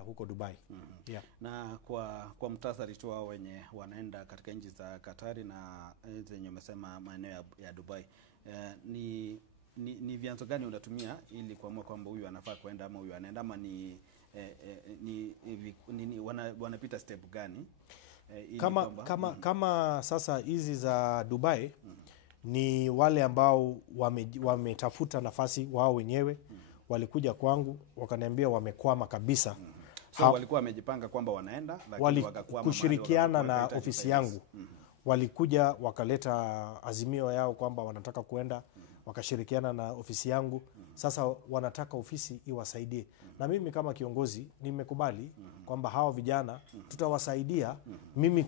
huko Dubai. Yeah. Na kwa mtasari tu wao wenye wanaenda katika nchi za Katari na zenye umesema maeneo ya Dubai, ni vyanzo gani unatumia ili kuamua kwamba huyu anafaa kwenda ama huyu anaenda, ama wanapita step gani? Kama sasa hizi za Dubai ni wale ambao wametafuta nafasi wao wenyewe, walikuja kwangu wakaniambia wamekwama kabisa. So walikuwa wamejipanga kwamba wanaenda, lakini wakakwama kushirikiana na ofisi yangu. Walikuja wakaleta azimio yao kwamba wanataka kuenda, wakashirikiana na ofisi yangu. Sasa wanataka ofisi iwasaidie. Na mimi kama kiongozi nimekubali kwamba hao vijana tutawasaidia. Mimi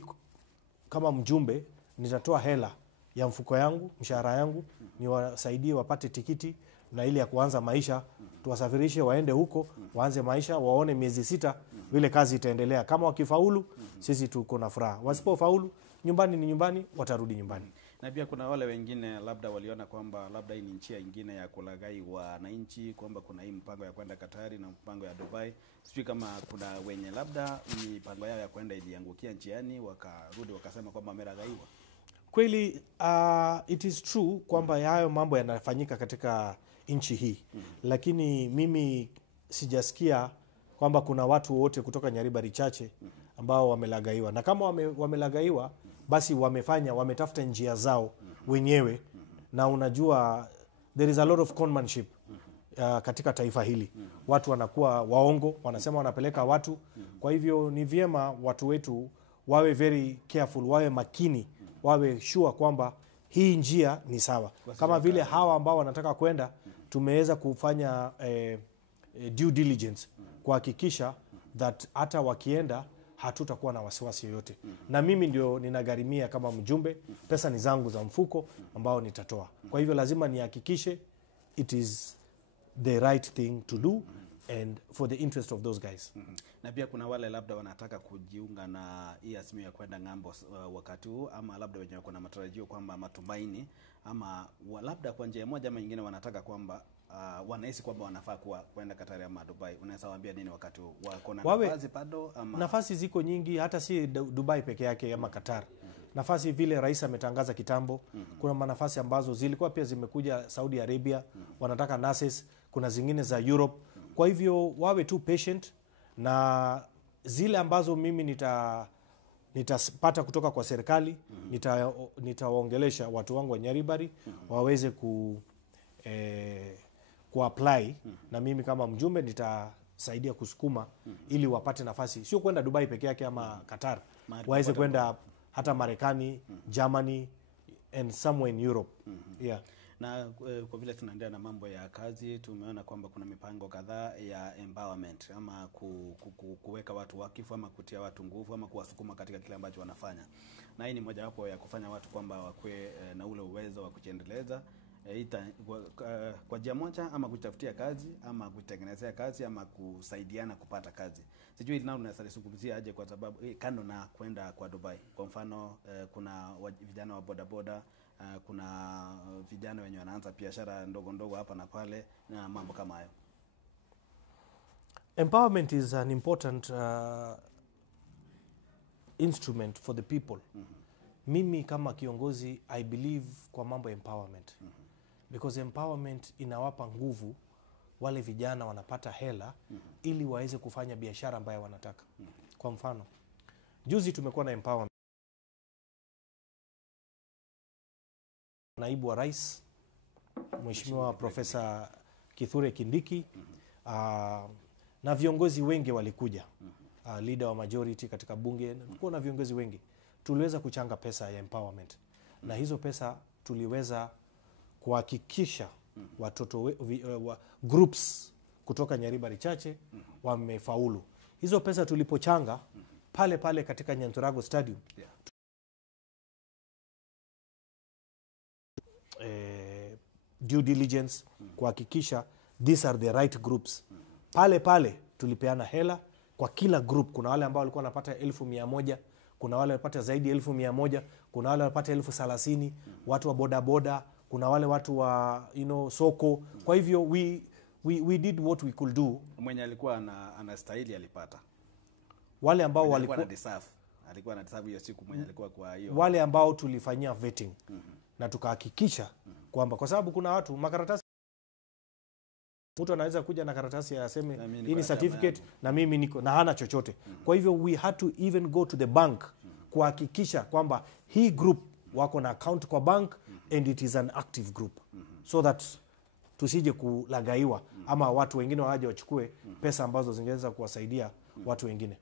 kama mjumbe nitatoa hela ya mfuko yangu, mshahara yangu, niwasaidie wapate tikiti na ile ya kuanza maisha, tuwasafirishe waende huko, waanze maisha, waone miezi 6 vile kazi itaendelea. Kama wakifaulu, sisi tuko na furaha. Wasipofaulu, nyumbani ni nyumbani, watarudi nyumbani. Na pia kuna wale wengine labda waliona kwamba labda hii ni njia nyingine ya kulaghai wananchi, kwamba kuna hii mpango ya kwenda Katari na mpango ya Dubai. Sijui kama kuna wenye labda mipango yao ya kwenda iliangukia njiani, wakarudi wakasema kwamba wamelaghaiwa. Kweli it is true kwamba hayo mambo yanafanyika katika nchi hii. Lakini mimi sijasikia kwamba kuna watu wote kutoka Nyaribari chache ambao wamelaghaiwa. Na kama wamelaghaiwa, basi wametafuta njia zao wenyewe. Na unajua there is a lot of conmanship katika taifa hili. Watu wanakuwa waongo, wanasema wanapeleka watu. Kwa hivyo ni vyema watu wetu wawe very careful, wawe makini, wawe sure kwamba hii njia ni sawa. Kama vile hawa ambao wanataka kwenda, tumeweza kufanya due diligence kuhakikisha that hata wakienda hatutakuwa na wasiwasi yoyote. Na mimi ndio ninagharimia kama mjumbe, pesa ni zangu za mfuko ambao nitatoa. Kwa hivyo lazima nihakikishe it is the right thing to do and for the interest of those guys. Na pia kuna wale labda wanataka kujiunga na hii azimio ya kwenda ng'ambo wakati huu, ama labda wenye wako na matarajio kwamba matumaini, ama labda kwa njia moja ama nyingine wanataka kwamba wanahisi kwamba wanafaa kwenda Katari ama Dubai. Unaweza waambia nini wakati huu? Wako na nafasi bado ama? Nafasi ziko nyingi, hata si Dubai peke yake ama Qatar. Nafasi vile rais ametangaza kitambo, kuna manafasi ambazo zilikuwa pia zimekuja Saudi Arabia, wanataka nurses, kuna zingine za Europe. Kwa hivyo wawe tu patient, na zile ambazo mimi nitapata kutoka kwa serikali, nitawaongelesha watu wangu wa Nyaribari waweze kuapply, na mimi kama mjumbe nitasaidia kusukuma ili wapate nafasi, sio kwenda Dubai peke yake ama Qatar, waweze kwenda hata Marekani, Germany and somewhere in Europe. Yeah. Na kwa vile tunaendelea na mambo ya kazi, tumeona kwamba kuna mipango kadhaa ya empowerment, ama kuweka watu wakifu, ama kutia watu nguvu, ama kuwasukuma katika kile ambacho wanafanya. Na hii ni mojawapo ya kufanya watu kwamba wakwe na ule uwezo wa kujiendeleza, kwa njia moja, ama kutafutia kazi, ama kutengenezea kazi, ama kusaidiana kupata kazi. Sijui nao unasalizungumzia aje, kwa sababu kando na kwenda kwa Dubai. Kwa mfano kuna vijana wa bodaboda, kuna vijana wenye wanaanza biashara ndogo ndogo hapa na pale, na mambo kama hayo. Empowerment is an important instrument for the people. Mimi kama kiongozi I believe kwa mambo empowerment. Because empowerment inawapa nguvu wale vijana, wanapata hela ili waweze kufanya biashara ambayo wanataka. Kwa mfano, juzi tumekuwa na empowerment. Naibu wa Rais Mheshimiwa Profesa Kithure Kindiki na viongozi wengi walikuja, leader wa majority katika bunge, na viongozi wengi. Tuliweza kuchanga pesa ya empowerment, na hizo pesa tuliweza kuhakikisha watoto groups kutoka Nyaribari chache wamefaulu. Hizo pesa tulipochanga pale katika Nyanturago Stadium, due diligence kuhakikisha these are the right groups. Pale tulipeana hela kwa kila group. Kuna wale ambao walikuwa wanapata 1,100, kuna wale wanapata zaidi 1,100, kuna wale wanapata 30,000, watu wa boda boda, kuna wale watu wa soko. Kwa hivyo we did what we could do. Mwenye alikuwa anastahili alipata. Wale ambao alikuwa na deserve hiyo siku mwenye alikuwa kwa hiyo. Wale ambao tulifanyia vetting na tukahakikisha kwamba, kwa sababu kuna watu makaratasi, mtu anaweza kuja na karatasi ya aseme hii ni certificate na mimi niko na hana chochote. Kwa hivyo we had to even go to the bank kuhakikisha kwamba hii group wako na account kwa bank and it is an active group so that tusije kulagaiwa ama watu wengine waje wachukue pesa ambazo zingeweza kuwasaidia watu wengine.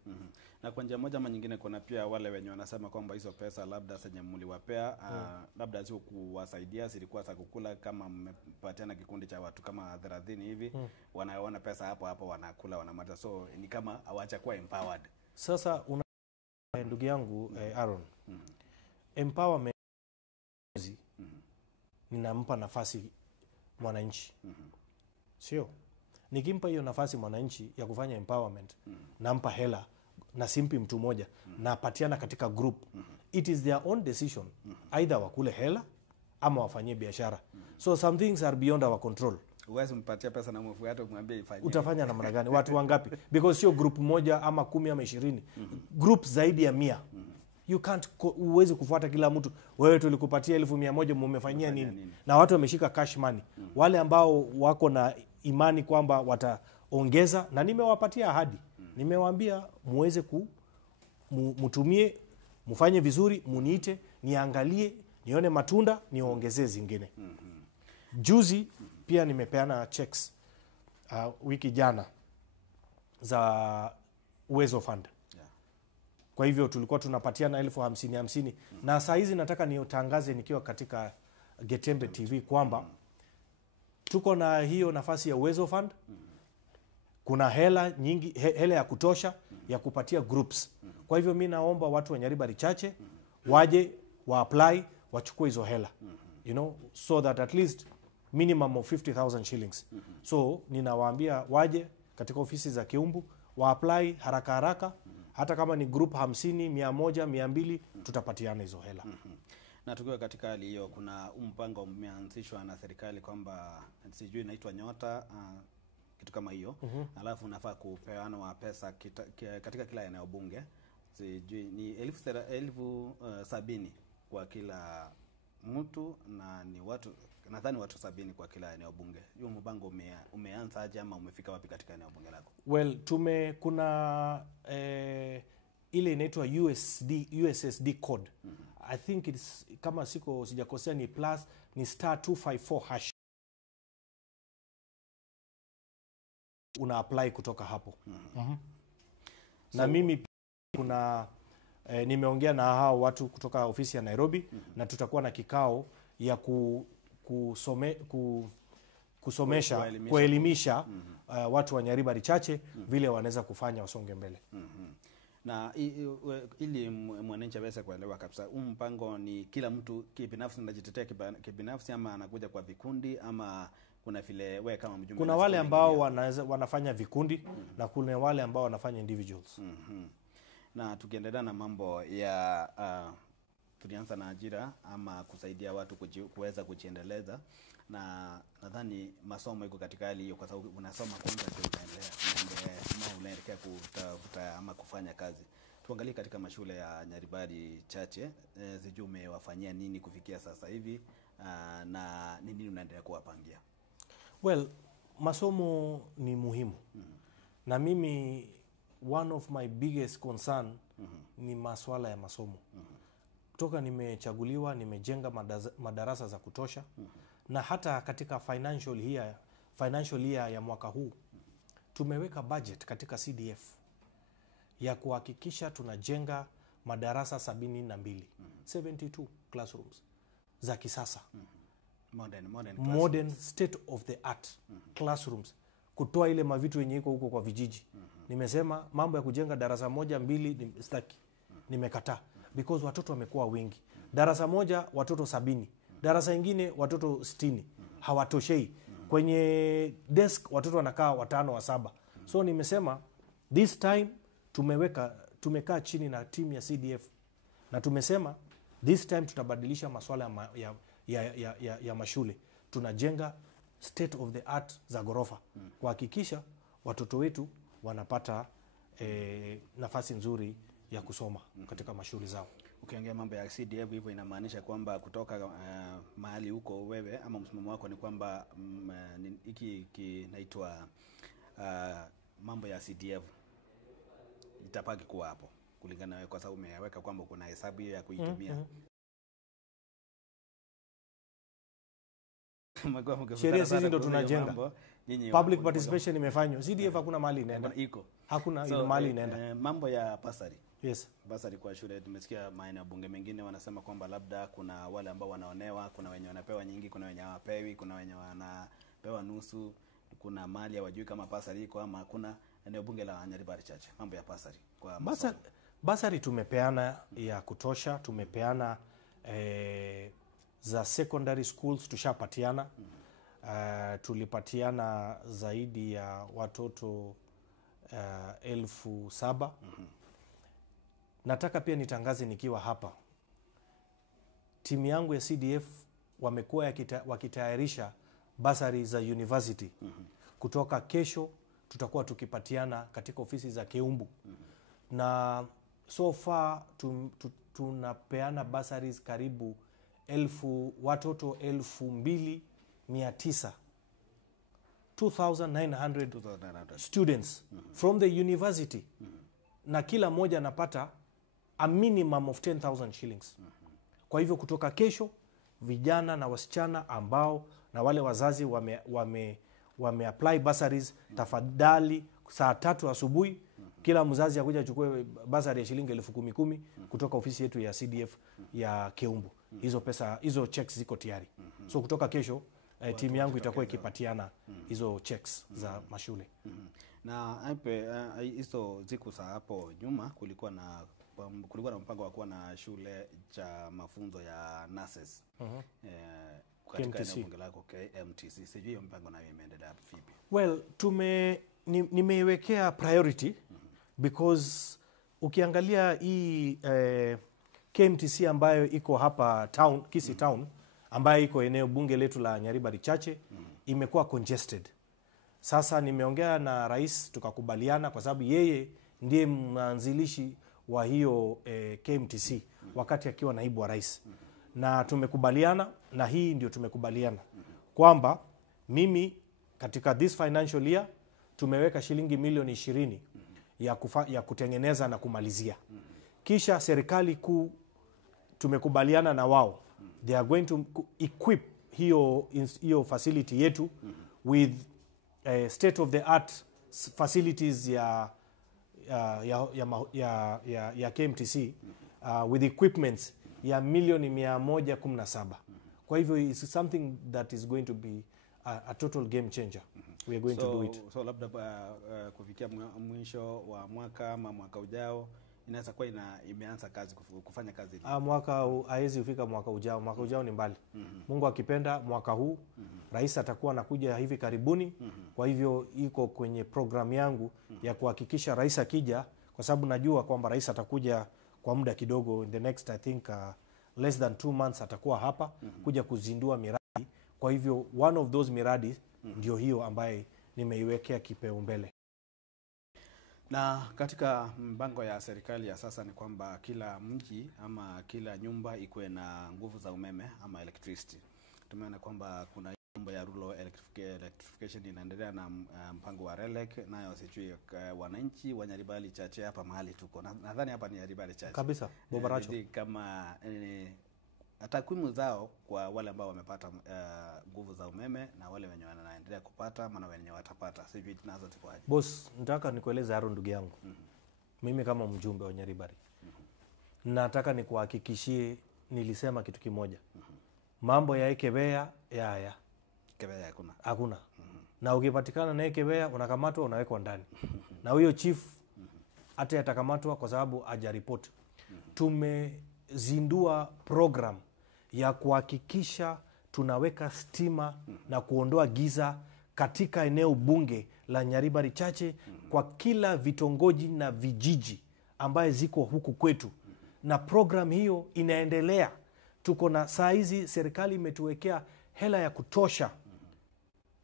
Na kwa njia moja ama nyingine kuna pia wale wenye wanasema kwamba hizo pesa labda zenye mliwapea labda sio kuwasaidia, zilikuwa za kukula, kama mmepatiana kikundi cha watu kama 30 hivi wanaona pesa hapo wanakula wanamaliza, so ni kama hawajakuwa empowered. Sasa ndugu yangu Aaron, empowerment ninampa nafasi mwananchi. Sio? Nikimpa hiyo nafasi mwananchi ya kufanya empowerment, nampa hela na simpi mtu moja, na patiana katika group. It is their own decision. Either wakule hela ama wafanyie biashara. So some things are beyond our control. Uwezi mpatia pesa na mfu hata kumwambia ifanye. Utafanya namna gani? Watu wangapi? Because sio group moja ama 10 ama 20. Group zaidi ya 100. You can't, uwezi kufuata kila mtu. Wewe tulikupatia 1,100 mmefanyia nini? Na watu wameshika cash money. Wale ambao wako na imani kwamba wataongeza, na nimewapatia ahadi. Nimewaambia muweze mtumie, mfanye vizuri, muniite, niangalie, nione matunda, niongezee zingine. Juzi pia nimepeana checks wiki jana za Uwezo Fund. Kwa hivyo tulikuwa tunapatiana 50,050 na saa hizi nataka niutangaze nikiwa katika Getembe TV kwamba tuko na hiyo nafasi ya Uwezo Fund. Kuna hela nyingi, hela ya kutosha ya kupatia groups. Kwa hivyo mimi naomba watu wa Nyaribari Chache waje wa apply, wachukue hizo hela. You know, so that at least minimum of 50,000 shillings. So ninawaambia waje katika ofisi za Kiumbu wa apply haraka, hata kama ni group 50, 100, 200 tutapatiana hizo hela. Na tukiwa katika hali hiyo, kuna mpango umeanzishwa na serikali kwamba sijui inaitwa Nyota, kitu kama hiyo. Alafu unafaa kupeana pesa katika kila eneo bunge. Sijui ni 70,000 kwa kila mtu, na ni watu, nadhani watu 70 kwa kila eneo bunge. Hiyo mpango umeanza aje ama umefika wapi katika eneo bunge lako? Well, kuna ile inaitwa USSD code. I think it's, kama sijakosea ni +254#. Una apply kutoka hapo. Na mimi kuna nimeongea na hao watu kutoka ofisi ya Nairobi na tutakuwa na kikao ya kuelimisha watu wa Nyaribari Chache vile wanaweza kufanya wasonge mbele. Na ili mwananchi aweze kuelewa kabisa, mpango ni kila mtu kibinafsi anajitetea kibinafsi ama anakuja kwa vikundi, ama kuna vile wewe kama mjumbe? Kuna wale ambao wanafanya vikundi na kuna wale ambao wanafanya individuals. Na tukiendelea na mambo ya tulianza na ajira ama kusaidia watu kuweza kujiendeleza, na nadhani masomo iko katika hali hiyo, kwa sababu unasoma kwanza ndio unaendelea kutafuta ama kufanya kazi. Tuangalie katika mashule ya Nyaribari Chache, sijui umewafanyia nini kufikia sasa hivi, na nini unaendelea kuwapangia? Well, masomo ni muhimu. Na mimi one of my biggest concern ni masuala ya masomo. Kutoka nimechaguliwa, nimejenga madarasa za kutosha. Na hata katika financial year ya mwaka huu tumeweka budget katika CDF ya kuhakikisha tunajenga madarasa 72, 72 classrooms za kisasa. Modern state of the art classrooms, kutoa ile mavitu yenye iko huko kwa vijiji. Nimesema mambo ya kujenga darasa 1, 2 sitaki. Nimekataa because watoto wamekuwa wengi. Darasa moja watoto 70, darasa ingine watoto 60, hawatoshei. Kwenye desk watoto wanakaa 5 wa 7. So nimesema this time tumekaa chini na team ya CDF na tumesema this time tutabadilisha masuala ya mashule. Tunajenga state of the art za ghorofa kuhakikisha watoto wetu wanapata nafasi nzuri ya kusoma katika mashule zao. Ukiongea mambo ya CDF hivyo inamaanisha kwamba kutoka mahali huko wewe ama msimamo wako ni kwamba hiki kinaitwa mambo ya CDF itapaki kuwa hapo kulingana wewe, kwa sababu umeweka kwamba kuna hesabu hiyo ya kuitumia. Sheria sisi ndo tunajenga. Public participation imefanywa. CDF hakuna mahali inaenda. Hakuna mahali inaenda. Mambo ya basari. Yes. Basari kwa shule, tumesikia maeneo bunge mengine wanasema kwamba labda kuna wale ambao wanaonewa, kuna wenye wanapewa nyingi, kuna wenye hawapewi, kuna wenye wanapewa nusu, kuna mali hawajui kama basari iko ama hakuna. Eneo bunge la Nyaribari Chache, mambo ya basari kwa basari tumepeana ya kutosha, tumepeana za secondary schools tushapatiana. Tulipatiana zaidi ya watoto 7,000. Nataka pia nitangaze nikiwa hapa, timu yangu ya CDF wamekuwa wakitayarisha basari za university. Kutoka kesho tutakuwa tukipatiana katika ofisi za Keumbu. Na so far tunapeana basaris karibu watoto 2,900 2,900 students from the university. Na kila mmoja anapata a minimum of 10,000 shillings. Kwa hivyo kutoka kesho vijana na wasichana ambao na wale wazazi wame apply bursaries, tafadhali saa 3 asubuhi kila mzazi akuja achukue basari ya shilingi 10,000 kutoka ofisi yetu ya CDF ya Keumbu. Hizo pesa, hizo checks ziko tayari. So kutoka kesho timu yangu itakuwa ikipatiana hizo checks za mashule. Na hizo ziku saa hapo nyuma kulikuwa na mpango wa kuwa na shule cha mafunzo ya nurses. Katika eneo bunge lako KMTC. Sijui hiyo mpango nayo imeendelea vipi? Well, nimeiwekea priority because ukiangalia hii KMTC ambayo iko hapa town, Kisii town, ambayo iko eneo bunge letu la Nyaribari Chache, imekuwa congested. Sasa nimeongea na rais tukakubaliana, kwa sababu yeye ndiye mwanzilishi wa hiyo KMTC wakati akiwa naibu wa rais. Na tumekubaliana, na hii ndio tumekubaliana kwamba mimi katika this financial year tumeweka shilingi milioni 20 ya kutengeneza na kumalizia. Kisha serikali kuu tumekubaliana na wao, they are going to equip hiyo facility yetu with state of the art facilities ya KMTC with equipments ya milioni 117. Kwa hivyo it's something that is going to be a total game changer. We are going to do it. So labda kufikia mwisho wa mwaka ama mwaka ujao inaweza kuwa imeanza kazi kufanya kazi. Mwaka haiwezi kufika mwaka ujao. Mwaka ujao ni mbali. Mungu akipenda mwaka huu rais atakuwa anakuja hivi karibuni. Kwa hivyo iko kwenye program yangu ya kuhakikisha rais akija, kwa sababu najua kwamba rais atakuja kwa muda kidogo, in the next I think less than 2 months atakuwa hapa kuja kuzindua miradi. Kwa hivyo one of those miradi ndio hiyo ambaye nimeiwekea kipaumbele. Na katika mpango ya serikali ya sasa ni kwamba kila mji ama kila nyumba ikuwe na nguvu za umeme ama electricity. Tumeona kwamba kuna mambo ya rural electrification inaendelea na mpango wa RELEC, nayo sijui wananchi wa Nyaribari Chache hapa mahali tuko. Nadhani hapa ni Nyaribari Chache. Kabisa, Bobaracho. Kama takwimu zao kwa wale ambao wamepata nguvu za umeme na wale wenye wanaendelea kupata maana wenye watapata, sijui tunazo tikwaje. Boss, nataka nikueleze Aaron ndugu yangu. Mimi kama mjumbe wa Nyaribari nataka nikuhakikishie, nilisema kitu kimoja. Mambo ya Ekebea Kebea hakuna. Na ukipatikana na Ekebea unakamatwa, unawekwa ndani. Na huyo chief hata atakamatwa kwa sababu hajaripoti. Tumezindua program ya kuhakikisha tunaweka stima na kuondoa giza katika eneo bunge la Nyaribari Chache kwa kila vitongoji na vijiji ambaye ziko huku kwetu. Na program hiyo inaendelea. Tuko na saa hizi serikali imetuwekea hela ya kutosha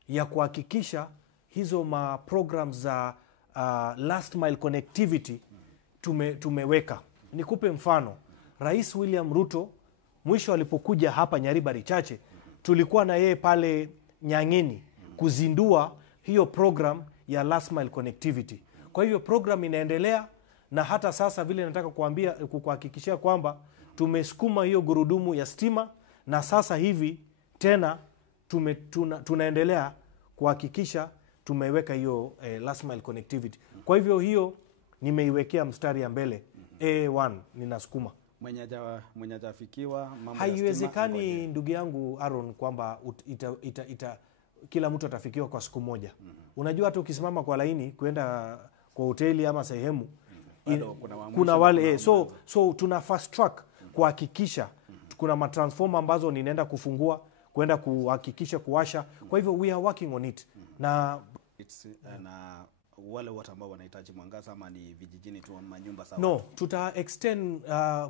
ya kuhakikisha hizo programs za last mile connectivity tumeweka. Nikupe mfano. Rais William Ruto mwisho alipokuja hapa Nyaribari Chache, tulikuwa na yeye pale Nyang'eni kuzindua hiyo program ya last mile connectivity. Kwa hivyo program inaendelea, na hata sasa vile nataka kukuhakikishia kwamba tumesukuma hiyo gurudumu ya stima, na sasa hivi tena tunaendelea kuhakikisha tumeweka hiyo last mile connectivity. Kwa hivyo hiyo nimeiwekea mstari ya mbele. A1 ninasukuma. Mwenye hajafikiwa mambo ya stima. Haiwezekani ndugu yangu Aaron kwamba kila mtu atafikiwa kwa siku moja. Unajua hata ukisimama kwa laini kwenda kwa hoteli ama sehemu kuna wale so tuna fast track kuhakikisha kuna matransformer ambazo ninaenda kufungua kwenda kuhakikisha kuwasha. Kwa hivyo we are working on it. Na wale watu ambao wanahitaji mwangaza ama ni vijijini tu ama nyumba sawa? No, tuta extend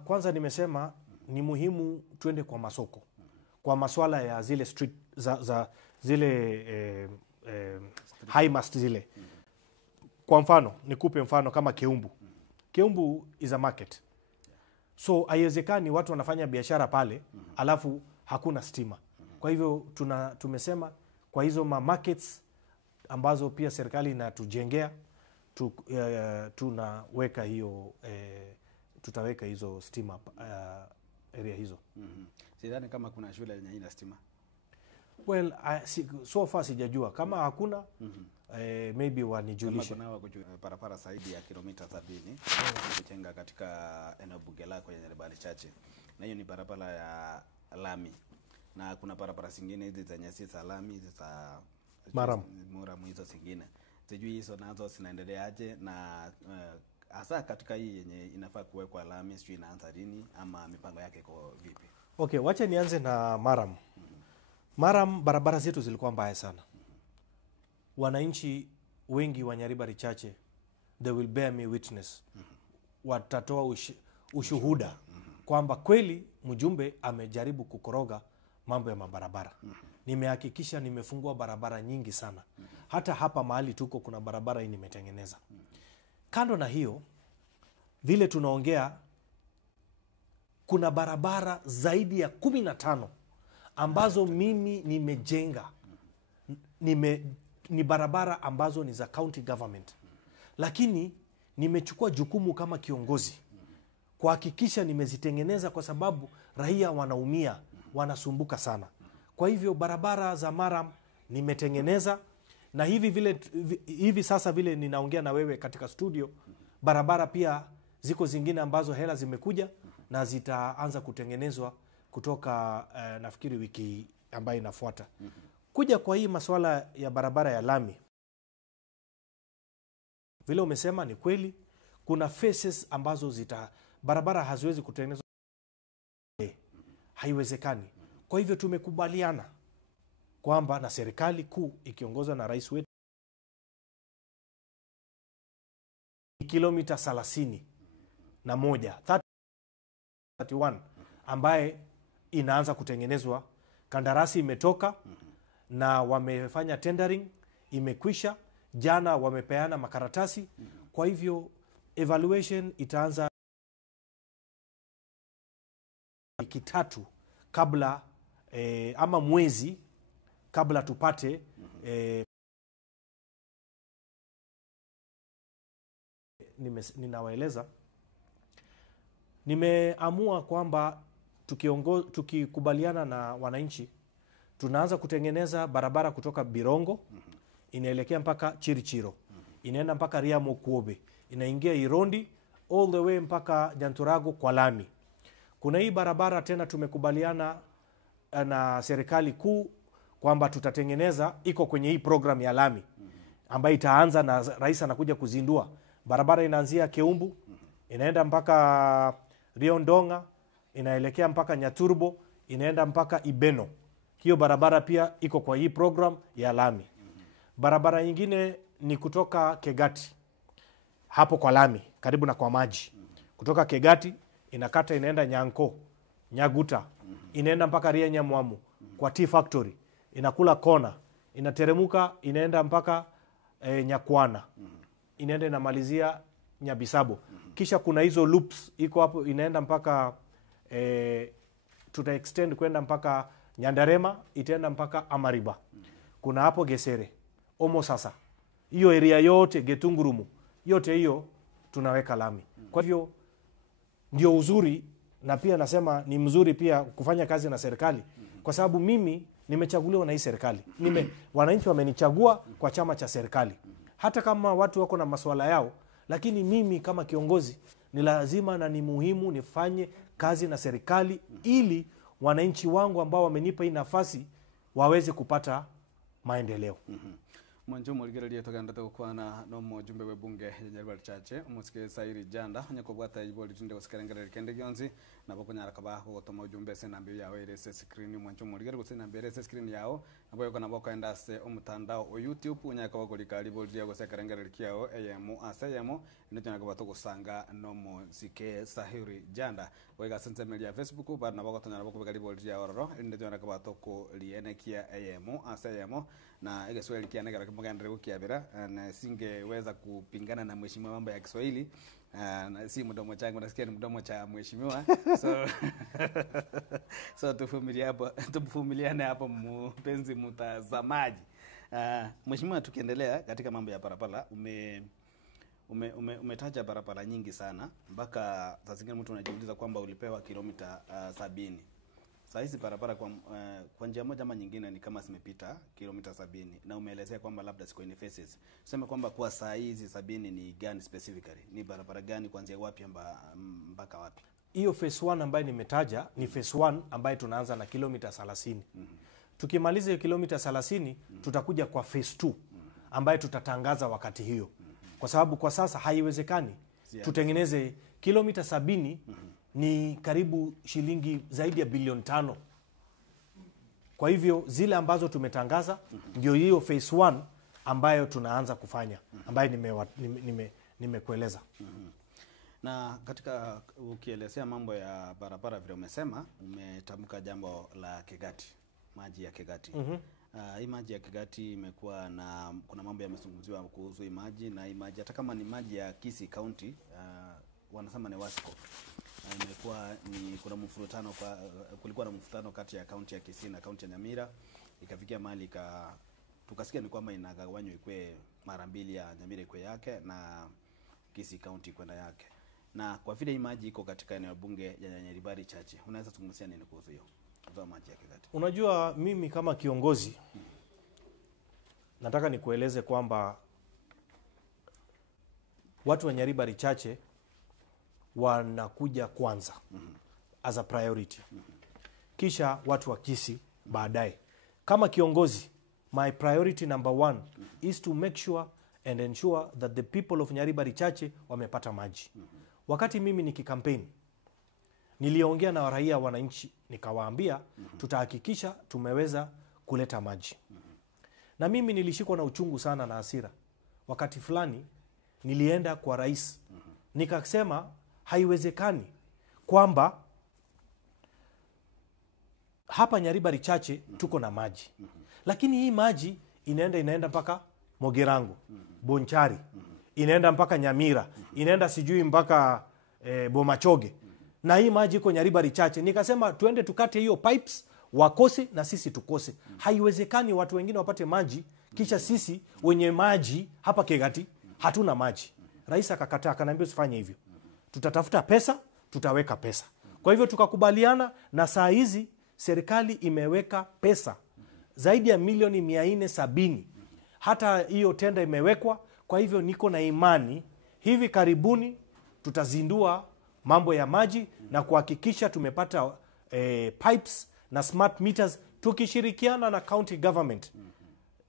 kwanza nimesema ni muhimu twende kwa masoko. Kwa masuala ya zile street za zile high mast zile. Kwa mfano, nikupe mfano kama Keumbu. Keumbu is a market. So haiwezekani watu wanafanya biashara pale alafu hakuna stima. Kwa hivyo tumesema kwa hizo markets ambazo pia serikali inatujengea tunaweka hiyo tutaweka hizo stima area hizo. Sidhani kama kuna shule yenye ina stima. Well, so far sijajua kama hakuna maybe wanijulishe. Kama kuna barabara zaidi ya kilomita 70 kujenga katika eneo bunge lako ya Nyaribari Chache, na hiyo ni barabara ya lami, na kuna barabara zingine hizi zenye si za lami, hizi za Maram hizo zingine. Sijui hizo nazo zinaendeleaje, na hasa katika hii yenye inafaa kuwekwa lami, sijui inaanza lini ama mipango yake iko vipi? Okay, wacha nianze na Maram. Maram, barabara zetu zilikuwa mbaya sana. Wananchi wengi wa Nyaribari Chache, they will bear me witness. Watatoa ushuhuda kwamba kweli mjumbe amejaribu kukoroga mambo ya mabarabara. Nimehakikisha nimefungua barabara nyingi sana. Hata hapa mahali tuko kuna barabara hii nimetengeneza. Kando na hiyo, vile tunaongea kuna barabara zaidi ya 15 ambazo mimi nimejenga. Ni barabara ambazo ni za county government. Lakini nimechukua jukumu kama kiongozi kuhakikisha nimezitengeneza, kwa sababu raia wanaumia, wanasumbuka sana. Kwa hivyo barabara za Maram nimetengeneza, na hivi sasa vile ninaongea na wewe katika studio, barabara pia ziko zingine ambazo hela zimekuja na zitaanza kutengenezwa kutoka nafikiri wiki ambayo inafuata. Kuja kwa hii masuala ya barabara ya lami, vile umesema ni kweli kuna phases ambazo barabara haziwezi kutengenezwa, haiwezekani. Kwa hivyo tumekubaliana kwamba na serikali kuu ikiongozwa na rais wetu kilomita 31 ambaye inaanza kutengenezwa. Kandarasi imetoka na wamefanya tendering, imekwisha. Jana wamepeana makaratasi. Kwa hivyo evaluation itaanza wiki 3 kabla ama mwezi kabla tupate ninawaeleza. Nimeamua kwamba tukikubaliana na wananchi tunaanza kutengeneza barabara kutoka Birongo inaelekea mpaka Chirichiro, inaenda mpaka Riamo Kuobe, inaingia Irondi all the way mpaka Nyanturago kwa lami. Kuna hii barabara tena tumekubaliana na serikali kuu kwamba tutatengeneza, iko kwenye hii program ya lami ambayo itaanza na rais anakuja kuzindua. Barabara inaanzia Keumbu, inaenda mpaka Riondonga, inaelekea mpaka Nyaturbo, inaenda mpaka Ibeno. Hiyo barabara pia iko kwa hii program ya lami. Barabara nyingine ni kutoka Kegati, hapo kwa lami, karibu na kwa maji. Kutoka Kegati, inakata inaenda Nyanko, Nyaguta, inaenda mpaka Ria Nyamwamu, kwa Tea Factory, inakula kona, inateremuka inaenda mpaka Nyakwana, inaenda inamalizia Nyabisabo. Kisha kuna hizo loops iko hapo inaenda mpaka tuta extend kwenda mpaka Nyandarema, itaenda mpaka Amariba. Kuna hapo Gesere, Omo sasa. Hiyo area yote Getungurumu, yote hiyo tunaweka lami. Kwa hivyo ndio uzuri, na pia nasema ni mzuri pia kufanya kazi na serikali, kwa sababu mimi nimechaguliwa na hii serikali. Wananchi wamenichagua kwa chama cha serikali. Hata kama watu wako na masuala yao, lakini mimi kama kiongozi ni lazima na ni muhimu nifanye kazi na serikali ili wananchi wangu ambao wamenipa hii nafasi waweze kupata maendeleo. Mwanjo muligereria tuganda gukwana no mujumbe we bunge ya Nyaribari Chache umusike Sairi Janda nyakobwata iboli tunde gusikarengerera kende gyonzi nabo kunyara kabaho gutoma ujumbe se nambi yawe irese screen mwanjo muligere gutse nambi irese screen yao nabo yoko nabo kaenda se umutandao o YouTube unyaka bagulika liboli ya gusikarengerera kiao AM asayamo ndyo nakabato gusanga no muzike Sairi Janda wega sense media Facebook ba nabo gotonyara bako liboli ya ororo ndyo nakabato ko lienekia AM asayamo na Kiswahili kianega kimugandire gukiabira na singeweza kupingana na mheshimiwa mambo ya Kiswahili na si mdomo changu nasikia ni mdomo cha mheshimiwa so tuvumiliane hapo mpenzi mtazamaji. Mheshimiwa, tukiendelea katika mambo ya barabara, umetaja barabara nyingi sana mpaka saa zingine mtu anajiuliza kwamba ulipewa kilomita 70. Sasa hizi barabara kwa njia moja ama nyingine ni kama zimepita kilomita 70 na umeelezea kwamba labda siko in phases. Tuseme kwamba kwa saa hizi 70 ni gani specifically? Ni barabara gani kuanzia wapi mpaka wapi? Hiyo phase 1 ambayo nimetaja ni phase 1 ambayo tunaanza na kilomita 30. Tukimaliza hiyo kilomita 30 tutakuja kwa phase 2 ambayo tutatangaza wakati hiyo. Kwa sababu kwa sasa haiwezekani tutengeneze kilomita 70 ni karibu shilingi zaidi ya bilioni 5. Kwa hivyo zile ambazo tumetangaza ndio hiyo phase 1 ambayo tunaanza kufanya, ambayo nimekueleza. Na katika ukielezea mambo ya barabara vile umesema, umetamka jambo la Kegati, maji ya Kegati. Hii maji ya Kegati imekuwa na kuna mambo yamezungumziwa kuhusu hii maji, na hii maji hata kama ni maji ya Kisii County, wanasema ni Wasco. Imekuwa ni kulikuwa na mvutano kati ya kaunti ya Kisii na kaunti ya Nyamira, ikafikia mahali tukasikia ni kwamba inagawanywa ikwe mara mbili, ya Nyamira ikwe yake na Kisii County kwenda yake. Na kwa vile hii maji iko katika eneo bunge ya Nyaribari Chache, unaweza tungumzia nini kuhusu hiyo maji ya Kegati? Unajua, mimi kama kiongozi nataka nikueleze kwamba watu wa Nyaribari Chache wanakuja kwanza as a priority. Kisha watu wa Kisii baadaye. Kama kiongozi, my priority number 1 is to make sure and ensure that the people of Nyaribari Chache wamepata maji. Wakati mimi nikikampeni, niliongea na raia wananchi, nikawaambia tutahakikisha tumeweza kuleta maji. Na mimi nilishikwa na uchungu sana na hasira. Wakati fulani nilienda kwa rais, nikasema haiwezekani kwamba hapa Nyaribari Chache tuko na maji, lakini hii maji inaenda mpaka Mogerango, Bonchari, inaenda mpaka Nyamira, inaenda sijui mpaka Bomachoge, na hii maji iko Nyaribari Chache. Nikasema tuende tukate hiyo pipes, wakose na sisi tukose. Haiwezekani watu wengine wapate maji kisha sisi wenye maji hapa Kegati hatuna maji. Rais akakataa, akaniambia usifanye hivyo. Tutatafuta pesa, tutaweka pesa. Kwa hivyo tukakubaliana, na saa hizi serikali imeweka pesa zaidi ya milioni 470. Hata hiyo tenda imewekwa. Kwa hivyo niko na imani hivi karibuni tutazindua mambo ya maji na kuhakikisha tumepata pipes na smart meters, tukishirikiana na county government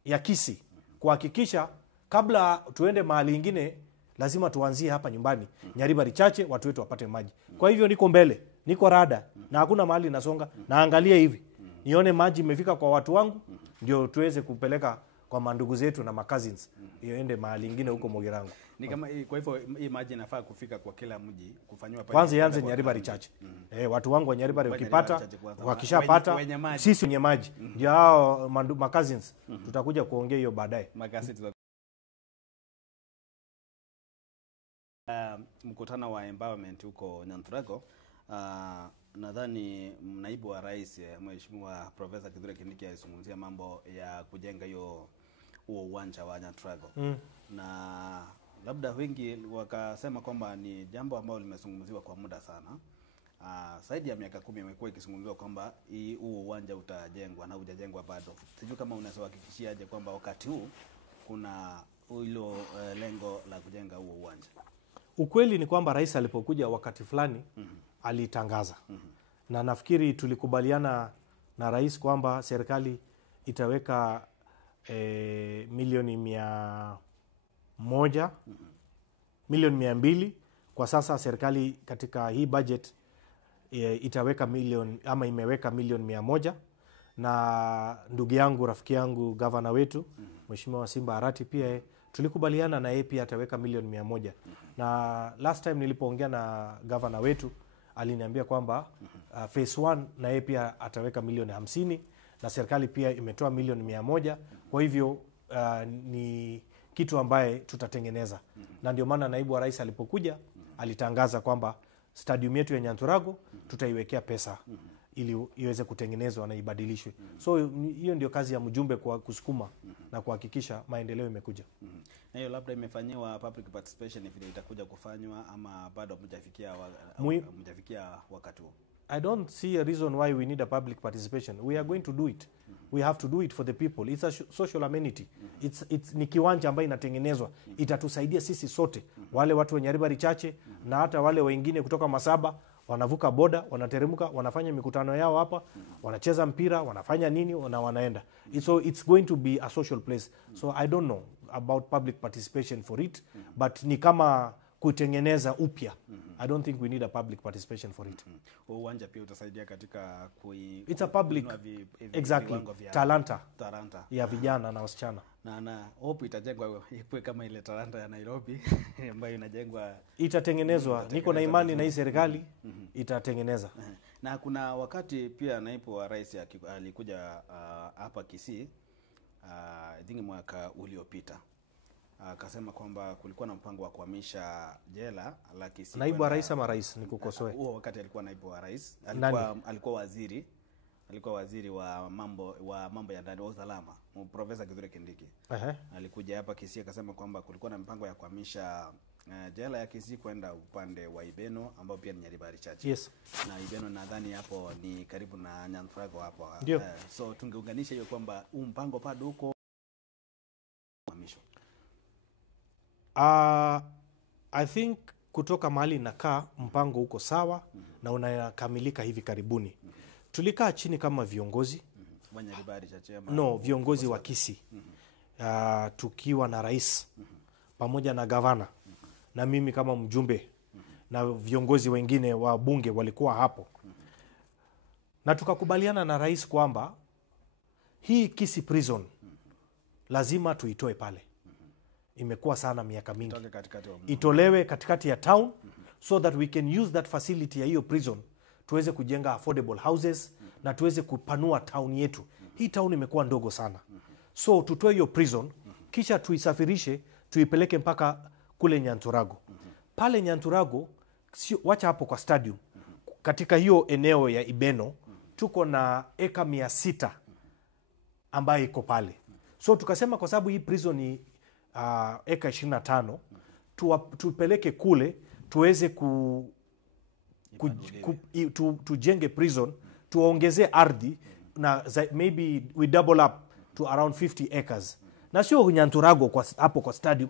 ya Kisii kuhakikisha kabla tuende mahali ingine lazima tuanzie hapa nyumbani Nyaribari Chache, watu wetu wapate maji. Kwa hivyo niko mbele, niko rada na hakuna mahali nasonga, naangalia hivi nione maji imefika kwa watu wangu, ndio tuweze kupeleka kwa mandugu zetu na cousins iende mahali ingine huko Mugirango. Ni kama kwa hivyo hii maji inafaa kufika kwa kila mji kufanywa pale. Kwanza ianze Nyaribari Church. Watu wangu wa Nyaribari ukipata, wakishapata sisi wenye maji ndio hao cousins tutakuja kuongea hiyo baadaye. Mkutano wa empowerment huko Nyantrago, nadhani naibu wa rais Mheshimiwa Profesa Kithure Kindiki alizungumzia mambo ya kujenga huo uwanja wa Nyantrago. Na labda wengi wakasema kwamba ni jambo ambalo limezungumziwa kwa muda sana. Zaidi ya miaka 10 imekuwa ikizungumziwa kwamba huo uwanja utajengwa na hujajengwa bado. Sijui kama unaweza kuhakikishiaje kwamba wakati huu kuna hilo lengo la kujenga huo uwanja. Ukweli ni kwamba rais alipokuja wakati fulani alitangaza. Na nafikiri tulikubaliana na rais kwamba serikali itaweka milioni 100, milioni 200. Kwa sasa serikali katika hii budget itaweka milioni ama imeweka milioni 100. Na ndugu yangu, rafiki yangu, gavana wetu Mheshimiwa Simba Arati pia tulikubaliana na yeye pia ataweka milioni 100. Na last time nilipoongea na gavana wetu aliniambia kwamba phase 1 na yeye pia ataweka milioni 50 na serikali pia imetoa milioni 100. Kwa hivyo ni kitu ambaye tutatengeneza. Na ndio maana naibu wa rais alipokuja alitangaza kwamba stadium yetu ya Nyantrago tutaiwekea pesa ili iweze kutengenezwa na ibadilishwe. So hiyo ndio kazi ya mjumbe kwa kusukuma na kuhakikisha maendeleo imekuja. Na hiyo labda imefanyiwa public participation vile itakuja kufanywa ama bado mjafikia wakati huo? I don't see a reason why we need a public participation. We are going to do it. We have to do it for the people. It's a social amenity. It's ni kiwanja ambayo inatengenezwa. Itatusaidia sisi sote. Wale watu wa Nyaribari Chache na hata wale wengine kutoka Masaba wanavuka boda, wanateremka, wanafanya mikutano yao hapa, wanacheza mpira, wanafanya nini na wanaenda. So it's going to be a social place. So I don't know about public participation for it, but ni kama kutengeneza upya. I don't think we need a public participation for it. Uwanja pia utasaidia katika it's a public exactly talanta ya vijana na wasichana. Na hope itajengwa ikuwe kama ile talanta ya Nairobi ambayo inajengwa, itatengenezwa. Niko na imani na hii serikali itatengeneza. Na kuna wakati pia naibu wa rais alikuja hapa Kisii, I think mwaka uliopita, akasema kwamba kulikuwa na mpango wa kuhamisha jela la Kisii. Naibu wa rais ama rais nikukosoe? Huo wakati alikuwa naibu wa rais, alikuwa waziri wa mambo ya ndani wa usalama, Profesa Kithure Kindiki. Alikuja hapa Kisii akasema kwamba kulikuwa na mpango ya kuhamisha jela ya Kisii kwenda upande wa Ibeno ambao pia ni Nyaribari Church. Yes. Na Ibeno nadhani hapo ni karibu na Nyantrago hapo. So tungeunganisha hiyo kwamba mpango bado huko kuhamishwa. I think kutoka mahali nakaa mpango uko sawa na unakamilika hivi karibuni. Tulikaa chini kama viongozi viongozi wa Kisii, tukiwa na rais pamoja na gavana na mimi kama mjumbe na viongozi wengine wa bunge walikuwa hapo, na tukakubaliana na rais kwamba hii Kisii prison lazima tuitoe pale. Imekuwa sana miaka mingi, itolewe katikati ya town so that we can use that facility ya hiyo prison tuweze kujenga affordable houses na tuweze kupanua town yetu. Hii town imekuwa ndogo sana, so tutoe hiyo prison kisha tuisafirishe tuipeleke mpaka kule Nyantrago. Pale Nyantrago, wacha hapo kwa stadium, katika hiyo eneo ya Ibeno tuko na eka 600 ambayo iko pale. So tukasema kwa sababu hii prison ni eka 25, tupeleke kule tuweze tujenge prison, tuongeze ardhi na maybe we double up to around 50 acres. Na sio Nyantrago hapo kwa stadium.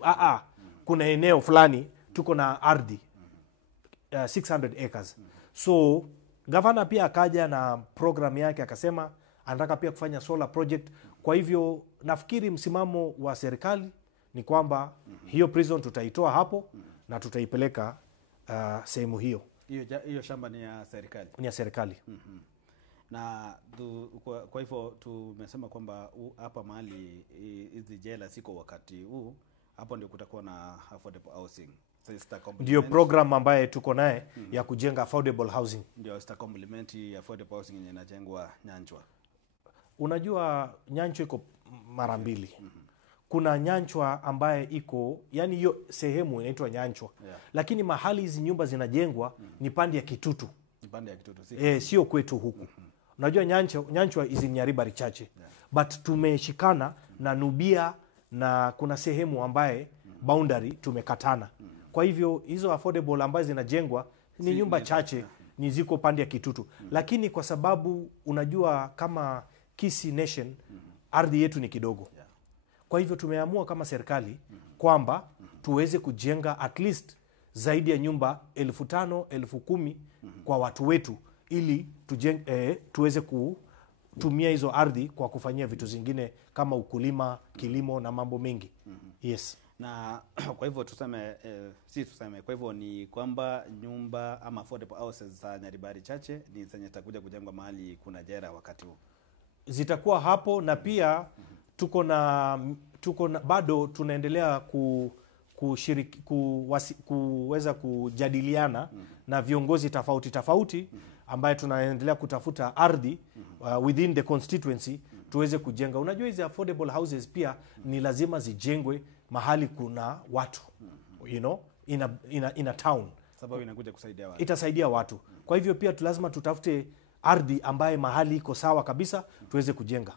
Kuna eneo fulani tuko na ardhi 600 acres. So governor pia akaja na program yake akasema anataka pia kufanya solar project. Kwa hivyo nafikiri msimamo wa serikali ni kwamba hiyo prison tutaitoa hapo na tutaipeleka sehemu hiyo. Hiyo shamba ni ya serikali. Ni ya serikali. Na kwa hivyo tumesema kwamba hapa mahali hizi jela siko wakati huu, hapo ndio kutakuwa na affordable housing. Ndio program ambaye tuko naye ya kujenga affordable housing. Ndio sta complement affordable housing yenye inajengwa Nyanchwa. Unajua Nyanchwa iko mara mbili. Kuna Nyanchwa ambaye iko, yani hiyo sehemu inaitwa Nyanchwa. Lakini mahali hizi nyumba zinajengwa ni pande ya Kitutu. Ni pande ya Kitutu. Sio kwetu huku. Unajua Nyanchwa hizi Nyaribari chache. But tumeshikana na Nubia na kuna sehemu ambaye boundary tumekatana. Kwa hivyo hizo affordable ambazo zinajengwa ni nyumba chache, ni ziko pande ya Kitutu. Lakini kwa sababu unajua kama Kisii Nation ardhi yetu ni kidogo. Kwa hivyo tumeamua kama serikali kwamba tuweze kujenga at least zaidi ya nyumba 5,000, 10,000 kwa watu wetu ili tuweze kutumia hizo ardhi kwa kufanyia vitu zingine kama ukulima, kilimo na mambo mengi. Yes. Na kwa hivyo kwa hivyo ni kwamba nyumba ama affordable houses za Nyaribari chache ni zenye zitakuja kujengwa mahali kuna jera wakati huu. Zitakuwa hapo na pia tuko na bado tunaendelea kuweza kujadiliana na viongozi tofauti ambaye tunaendelea kutafuta ardhi within the constituency tuweze kujenga. Unajua hizi affordable houses pia ni lazima zijengwe mahali kuna watu, in a town, sababu inakuja kusaidia watu. Itasaidia watu. Kwa hivyo pia lazima tutafute ardhi ambaye mahali iko sawa kabisa tuweze kujenga.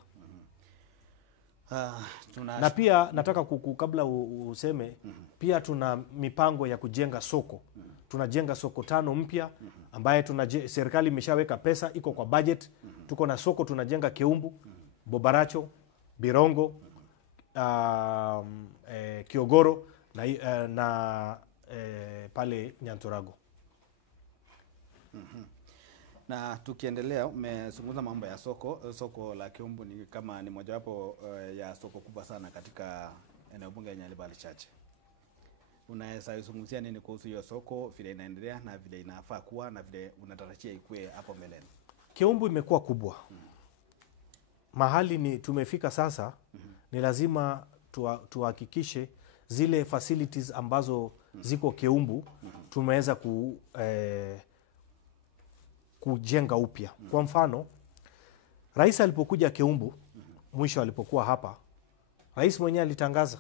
Na pia nataka kabla useme pia tuna mipango ya kujenga soko. Tunajenga soko 5 mpya ambaye serikali imeshaweka pesa, iko kwa budget. Tuko na soko tunajenga Keumbu, Bobaracho, Birongo, Kiogoro na pale Nyantorago. Na tukiendelea, umezungumza mambo ya soko la Keumbu ni mojawapo ya soko kubwa sana katika eneo bunge la Nyaribari chache. Unaweza zungumzia nini kuhusu hiyo soko, vile inaendelea na vile inafaa kuwa na vile unatarajia ikue hapo mbeleni? Keumbu imekuwa kubwa. Mahali tumefika sasa, ni lazima tuhakikishe zile facilities ambazo ziko Keumbu tumeweza kujenga upya. Kwa mfano, Rais alipokuja Keumbu, mwisho alipokuwa hapa, Rais mwenyewe alitangaza,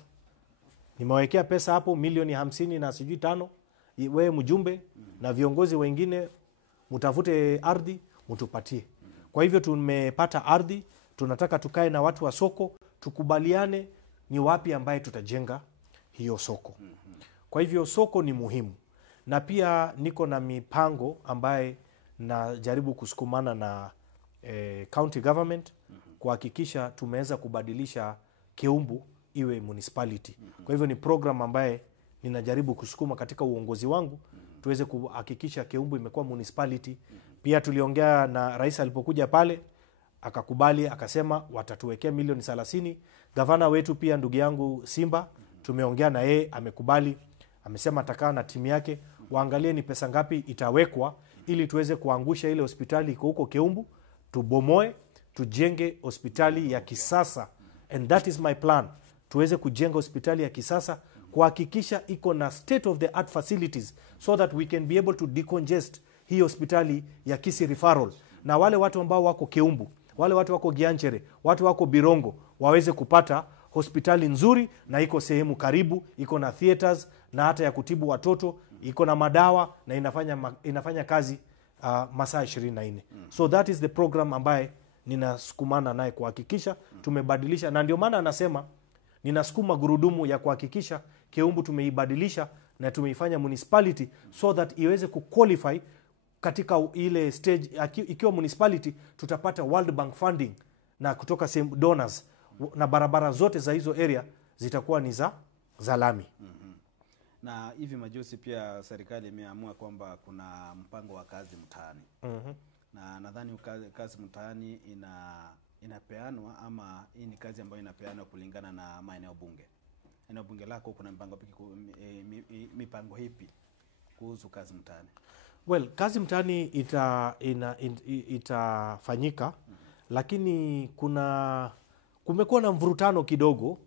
nimewekea pesa hapo milioni 50 na sijui 5, wewe mjumbe na viongozi wengine mtafute ardhi mtupatie. Kwa hivyo tumepata ardhi, tunataka tukae na watu wa soko, tukubaliane ni wapi ambaye tutajenga hiyo soko. Kwa hivyo soko ni muhimu. Na pia niko na mipango ambaye najaribu kusukumana na county government kuhakikisha tumeweza kubadilisha Keumbu iwe municipality. Kwa hivyo ni program ambaye ninajaribu kusukuma katika uongozi wangu tuweze kuhakikisha Keumbu imekuwa municipality. Pia tuliongea na Rais alipokuja pale, akakubali, akasema watatuwekea milioni 30. Gavana wetu pia ndugu yangu Simba, tumeongea na yeye, amekubali, amesema atakaa na timu yake waangalie ni pesa ngapi itawekwa ili tuweze kuangusha ile hospitali iko huko Keumbu, tubomoe, tujenge hospitali ya kisasa. And that is my plan. Tuweze kujenga hospitali ya kisasa, kuhakikisha iko na state of the art facilities so that we can be able to decongest hii hospitali ya Kisii referral. Na wale watu ambao wako Keumbu, wale watu wako Gianchere, watu wako Birongo waweze kupata hospitali nzuri na iko sehemu karibu, iko na theaters na hata ya kutibu watoto, iko na madawa na inafanya kazi masaa 24. So that is the program ambaye ninasukumana naye kuhakikisha tumebadilisha, na ndio maana anasema ninasukuma gurudumu ya kuhakikisha Keumbu tumeibadilisha na tumeifanya municipality so that iweze kuqualify katika ile stage. Ikiwa municipality tutapata World Bank funding na kutoka donors, na barabara zote za hizo area zitakuwa ni za lami. Na hivi majuzi pia serikali imeamua kwamba kuna mpango wa kazi mtaani. Na nadhani kazi mtaani inapeanwa, ama hii ni kazi ambayo inapeanwa kulingana na maeneo bunge. Eneo bunge lako kuna mipango hipi kuhusu kazi mtaani? Well, kazi mtaani itafanyika, lakini kumekuwa na mvurutano kidogo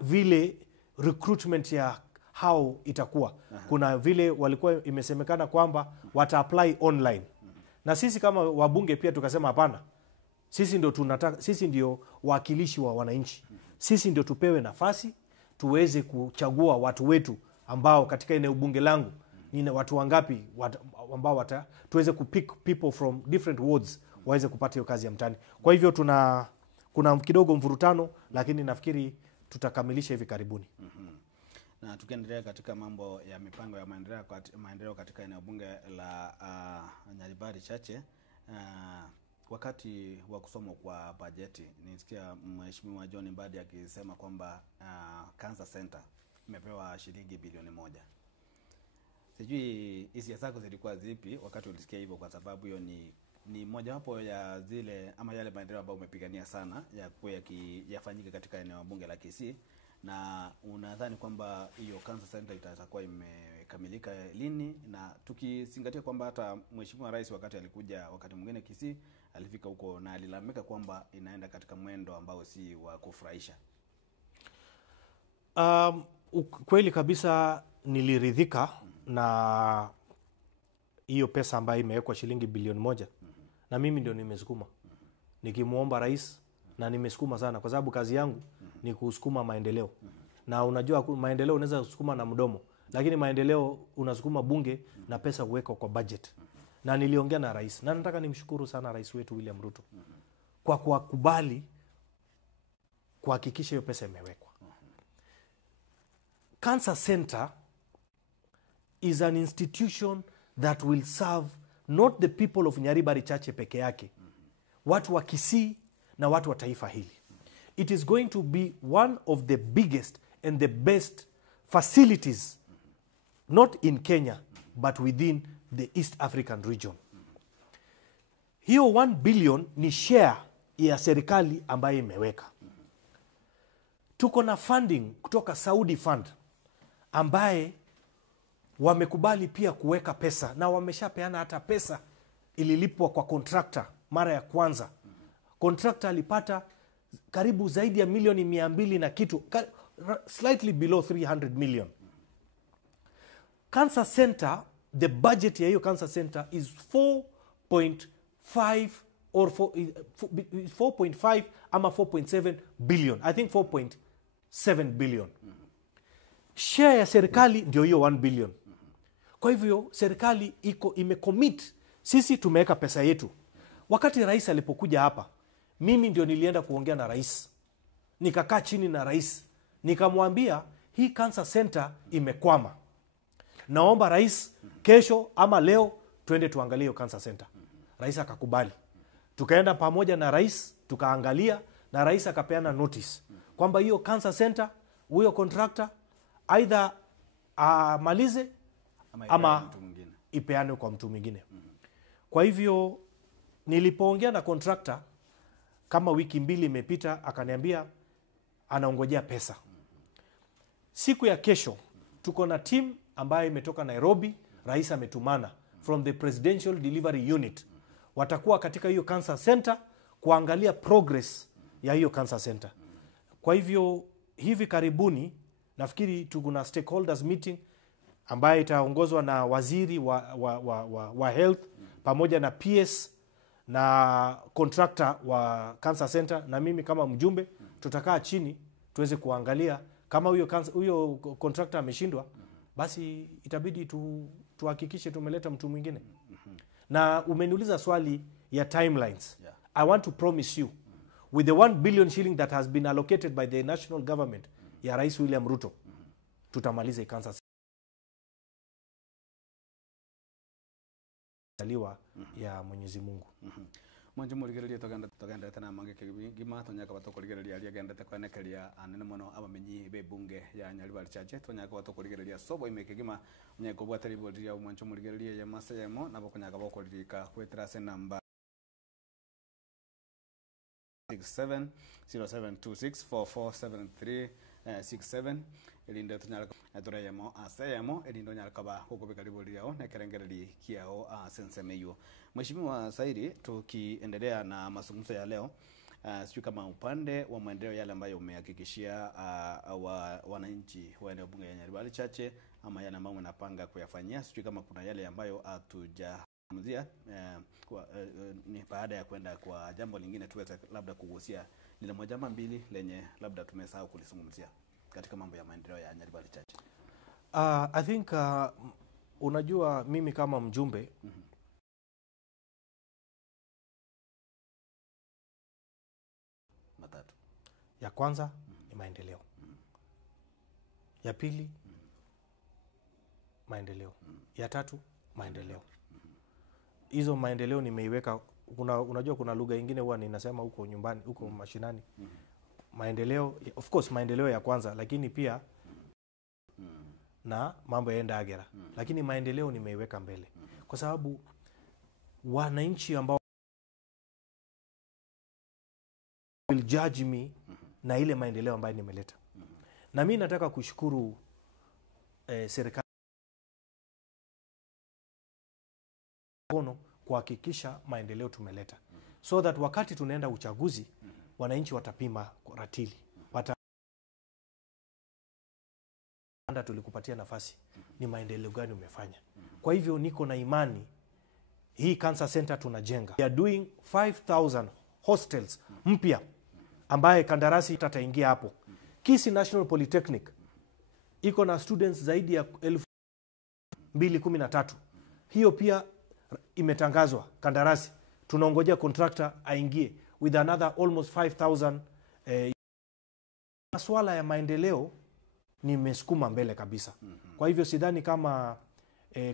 vile recruitment ya how itakuwa. Kuna vile walikuwa imesemekana kwamba wata apply online. Na sisi kama wabunge pia tukasema hapana. Sisi ndio wakilishi wa wananchi. Sisi ndio tupewe nafasi tuweze kuchagua watu wetu ambao katika eneo bunge langu ni watu wangapi ambao tuweze kupick people from different wards waweze kupata hiyo kazi ya mtaani. Kwa hivyo kuna kidogo mvurutano, lakini nafikiri tutakamilisha hivi karibuni. Na tukiendelea katika mambo ya mipango ya maendeleo katika eneo bunge la Nyaribari Chache, wakati wa kusomwa kwa bajeti nisikia Mheshimiwa John Mbadi akisema kwamba Cancer Center imepewa shilingi bilioni 1. Sijui hisia zako zilikuwa zipi wakati ulisikia hivyo, kwa sababu hiyo ni mojawapo ya zile ama yale maendeleo ambayo umepigania sana ya kuwa yafanyike katika eneo bunge la Kisii, na unadhani kwamba hiyo Cancer Center itakuwa imekamilika lini? Na tukizingatia kwamba hata Mheshimiwa Rais wakati alikuja wakati mwingine Kisii alifika huko na alilalamika kwamba inaenda katika mwendo ambao si wa kufurahisha. Kweli kabisa niliridhika na hiyo pesa ambayo imewekwa shilingi bilioni 1. Na mimi ndio nimesukuma. Nikimuomba rais na nimesukuma sana kwa sababu kazi yangu ni kusukuma maendeleo. Na unajua maendeleo unaweza kusukuma na mdomo, lakini maendeleo unasukuma bunge na pesa kuwekwa kwa budget. Na niliongea na rais na nataka nimshukuru sana rais wetu William Ruto kwa kukubali kuhakikisha hiyo pesa imewekwa. Cancer Center is an institution that will serve not the people of Nyaribari Chache peke yake, watu wa Kisii na watu wa taifa hili. It is going to be one of the biggest and the best facilities, not in Kenya, but within the East African region. Hiyo 1 billion ni share ya serikali ambayo imeweka. Tuko na funding kutoka Saudi Fund ambaye wamekubali pia kuweka pesa na wameshapeana hata pesa ililipwa kwa contractor mara ya kwanza. Contractor alipata karibu zaidi ya milioni 200 na kitu, slightly below 300 million. Cancer Center, the budget ya hiyo Cancer Center is 4.5 or 4.5 ama 4.7 billion. I think 4.7 billion. Share ya serikali ndio hiyo 1 billion. Kwa hivyo serikali imecommit, sisi tumeweka pesa yetu. Wakati rais alipokuja hapa, mimi ndio nilienda kuongea na rais. Nikakaa chini na rais. Nikamwambia hii Cancer Center imekwama. Naomba rais kesho ama leo twende tuangalie hiyo Cancer Center. Rais akakubali. Tukaenda pamoja na rais, tukaangalia na rais akapeana notice kwamba hiyo Cancer Center, huyo contractor either malize ama ipeane kwa mtu mwingine. Kwa hivyo nilipoongea na contractor kama wiki 2 imepita, akaniambia anaongojea pesa. Siku ya kesho tuko na team ambayo imetoka Nairobi, rais ametumana from the Presidential Delivery Unit. Watakuwa katika hiyo Cancer Center kuangalia progress ya hiyo Cancer Center. Kwa hivyo hivi karibuni nafikiri tuko na stakeholders meeting ambayo itaongozwa na waziri wa health pamoja na PS na contractor wa Cancer Center na mimi kama mjumbe. Tutakaa chini tuweze kuangalia kama huyo contractor ameshindwa, basi itabidi tuhakikishe tumeleta mtu mwingine. Na umeniuliza swali ya timelines. I want to promise you with the 1 billion shilling that has been allocated by the national government ya Rais William Ruto, tutamaliza Cancer ya Mwenyezi Mungu. Mwanjo murigereria togenda tena mange kigima tonyaka batokorigereria ali agendete kwanekeria anene muno abamenyi be bunge ya Nyaribari Chache tonyaka batokorigereria sobo imekigima nyeko bwatari bodia mwanjo murigereria ya masayemo nabo konyaka bakoririka kwetera se namba 670726447367 elindo tunyalaka aturayemo asayemo elindo nyalaka ba kukubika libolio na kerengereri kiao sensemeyo. Mheshimiwa Saidi, tukiendelea na mazungumzo ya leo, sijui kama upande wa maendeleo yale ambayo umehakikishia wananchi wa eneo bunge ya Nyaribari Chache ama yale ambayo mnapanga kuyafanyia, sijui kama kuna yale ambayo hatujazungumzia, ni baada ya kwenda kwa jambo lingine tuweze labda kugusia lile moja ama mbili lenye labda tumesahau kulizungumzia katika mambo ya maendeleo ya Nyaribari Chache. I think unajua mimi kama mjumbe matatu. Ya kwanza ni maendeleo. Ya pili maendeleo. Ya tatu maendeleo. Hizo maendeleo nimeiweka, unajua kuna lugha nyingine huwa ninasema huko nyumbani, huko mashinani. Maendeleo, of course maendeleo ya kwanza, lakini pia na mambo yaenda agera. Lakini maendeleo nimeiweka mbele. Kwa sababu wananchi ambao will judge me na ile maendeleo ambayo nimeleta. Na mimi nataka kushukuru serikali kuhakikisha maendeleo tumeleta. So that wakati tunaenda uchaguzi, wananchi watapima ratili. Tulikupatia nafasi, ni maendeleo gani umefanya. Kwa hivyo niko na imani hii cancer center tunajenga. We are doing 5,000 hostels mpya ambaye kandarasi tataingia hapo. Kisii National Polytechnic iko na students zaidi ya 213. Hiyo pia imetangazwa kandarasi. Tunaongojea contractor aingie with another almost 5,000. Masuala ya maendeleo nimesukuma mbele kabisa. Kwa hivyo sidhani kama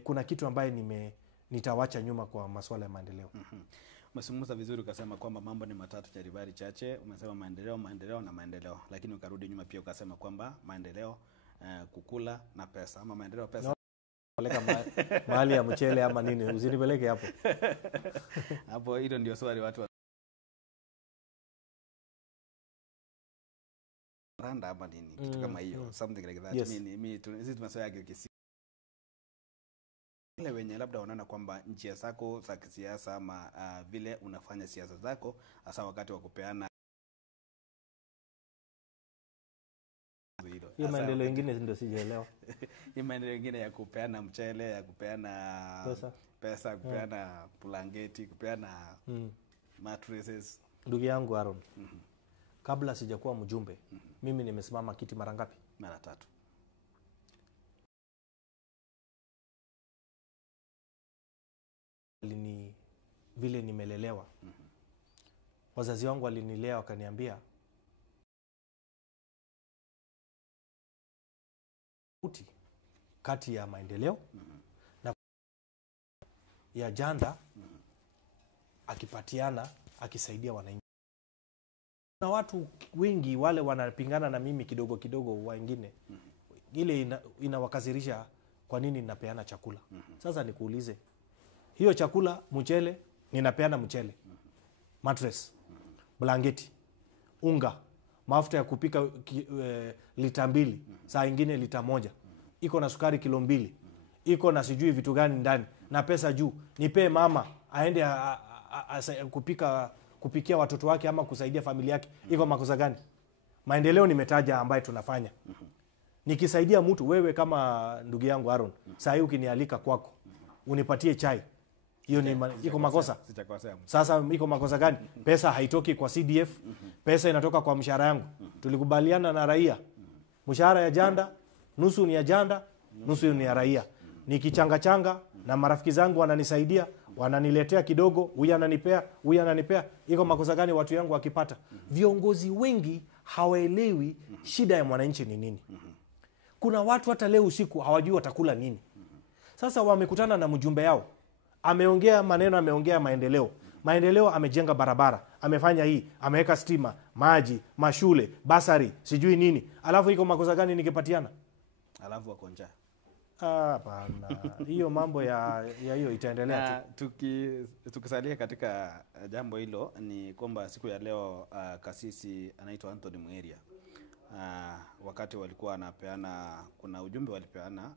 kuna kitu ambaye nitawacha nyuma kwa masuala ya maendeleo. Umezungumza vizuri ukasema kwamba mambo ni matatu Nyaribari Chache. Umesema maendeleo na maendeleo, lakini ukarudi nyuma pia ukasema kwamba maendeleo, kukula na pesa, ama maendeleo pesa. Peleka mahali ya mchele ama nini, usinipeleke hapo. Hapo hilo ndio swali watu randa ama nini, kitu kama hiyo, something like that. Yes. Mimi sisi tumesoea kisi wale wenye labda wanaona kwamba njia zako za kisiasa ama vile unafanya siasa zako hasa wakati wa kupeana hiyo maendeleo mengine ndio sijaelewa. Hii maendeleo mengine ya kupeana mchele, ya kupeana pesa, kupeana blanketi, kupeana mattresses. Ndugu yangu Aaron, kabla sijakuwa mjumbe, mimi nimesimama kiti mara ngapi? Mara 3. Vile nimelelewa. Wazazi wangu walinilea wakaniambia kati ya maendeleo na ya janda akipatiana, akisaidia wananchi. Na watu wengi wale wanapingana na mimi kidogo kidogo wengine. Ile inawakasirisha kwa nini ninapeana chakula. Sasa nikuulize, hiyo chakula, mchele, ninapeana mchele, mattress, blanketi, unga, mafuta ya kupika lita 2, saa nyingine lita 1, iko na sukari kilo 2, iko na sijui vitu gani ndani, na pesa juu. Nipe mama aende kupikia watoto wake ama kusaidia familia yake, iko makosa gani? Maendeleo nimetaja ambaye tunafanya. Nikisaidia mtu, wewe kama ndugu yangu Aaron, saa hii ukinialika kwako unipatie chai, hiyo ni iko makosa. Sasa iko makosa gani? Pesa haitoki kwa CDF, pesa inatoka kwa mshahara yangu. Tulikubaliana na raia, mshahara ya janda nusu ni ya janda, nusu ni ya raia. Nikichanga na marafiki zangu wananisaidia, wananiletea kidogo, huyu ananipea, iko makosa gani watu yangu wakipata? Viongozi wengi hawaelewi shida ya mwananchi ni nini. Kuna watu hata leo usiku hawajui watakula nini. Sasa wamekutana na mjumbe yao, ameongea maneno, ameongea maendeleo, amejenga barabara, amefanya hii, ameweka stima, maji, mashule, basari, sijui nini. Alafu iko makosa gani nikipatiana? Alafu wako njaa. Hapana. Hiyo mambo ya hiyo itaendelea tu. Tukisalia katika jambo hilo, ni kwamba siku ya leo kasisi anaitwa Anthony Muheria wakati walikuwa wanapeana, kuna ujumbe walipeana,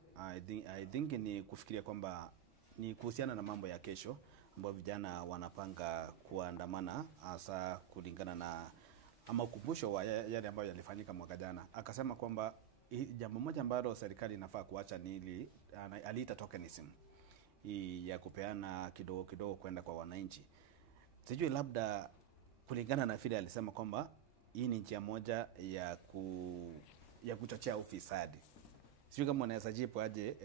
I think ni kufikiria kwamba ni kuhusiana na mambo ya kesho ambao vijana wanapanga kuandamana, hasa kulingana na ama ukumbusho wa yale ambayo yalifanyika mwaka jana. Akasema kwamba jambo moja ambalo serikali inafaa kuacha ni ili aliita tokenism ya kupeana kidogo kidogo kwenda kwa wananchi. Sijui labda kulingana na vile alisema kwamba hii ni njia moja ya kuchochea ufisadi. Sijui kama unaweza jibu aje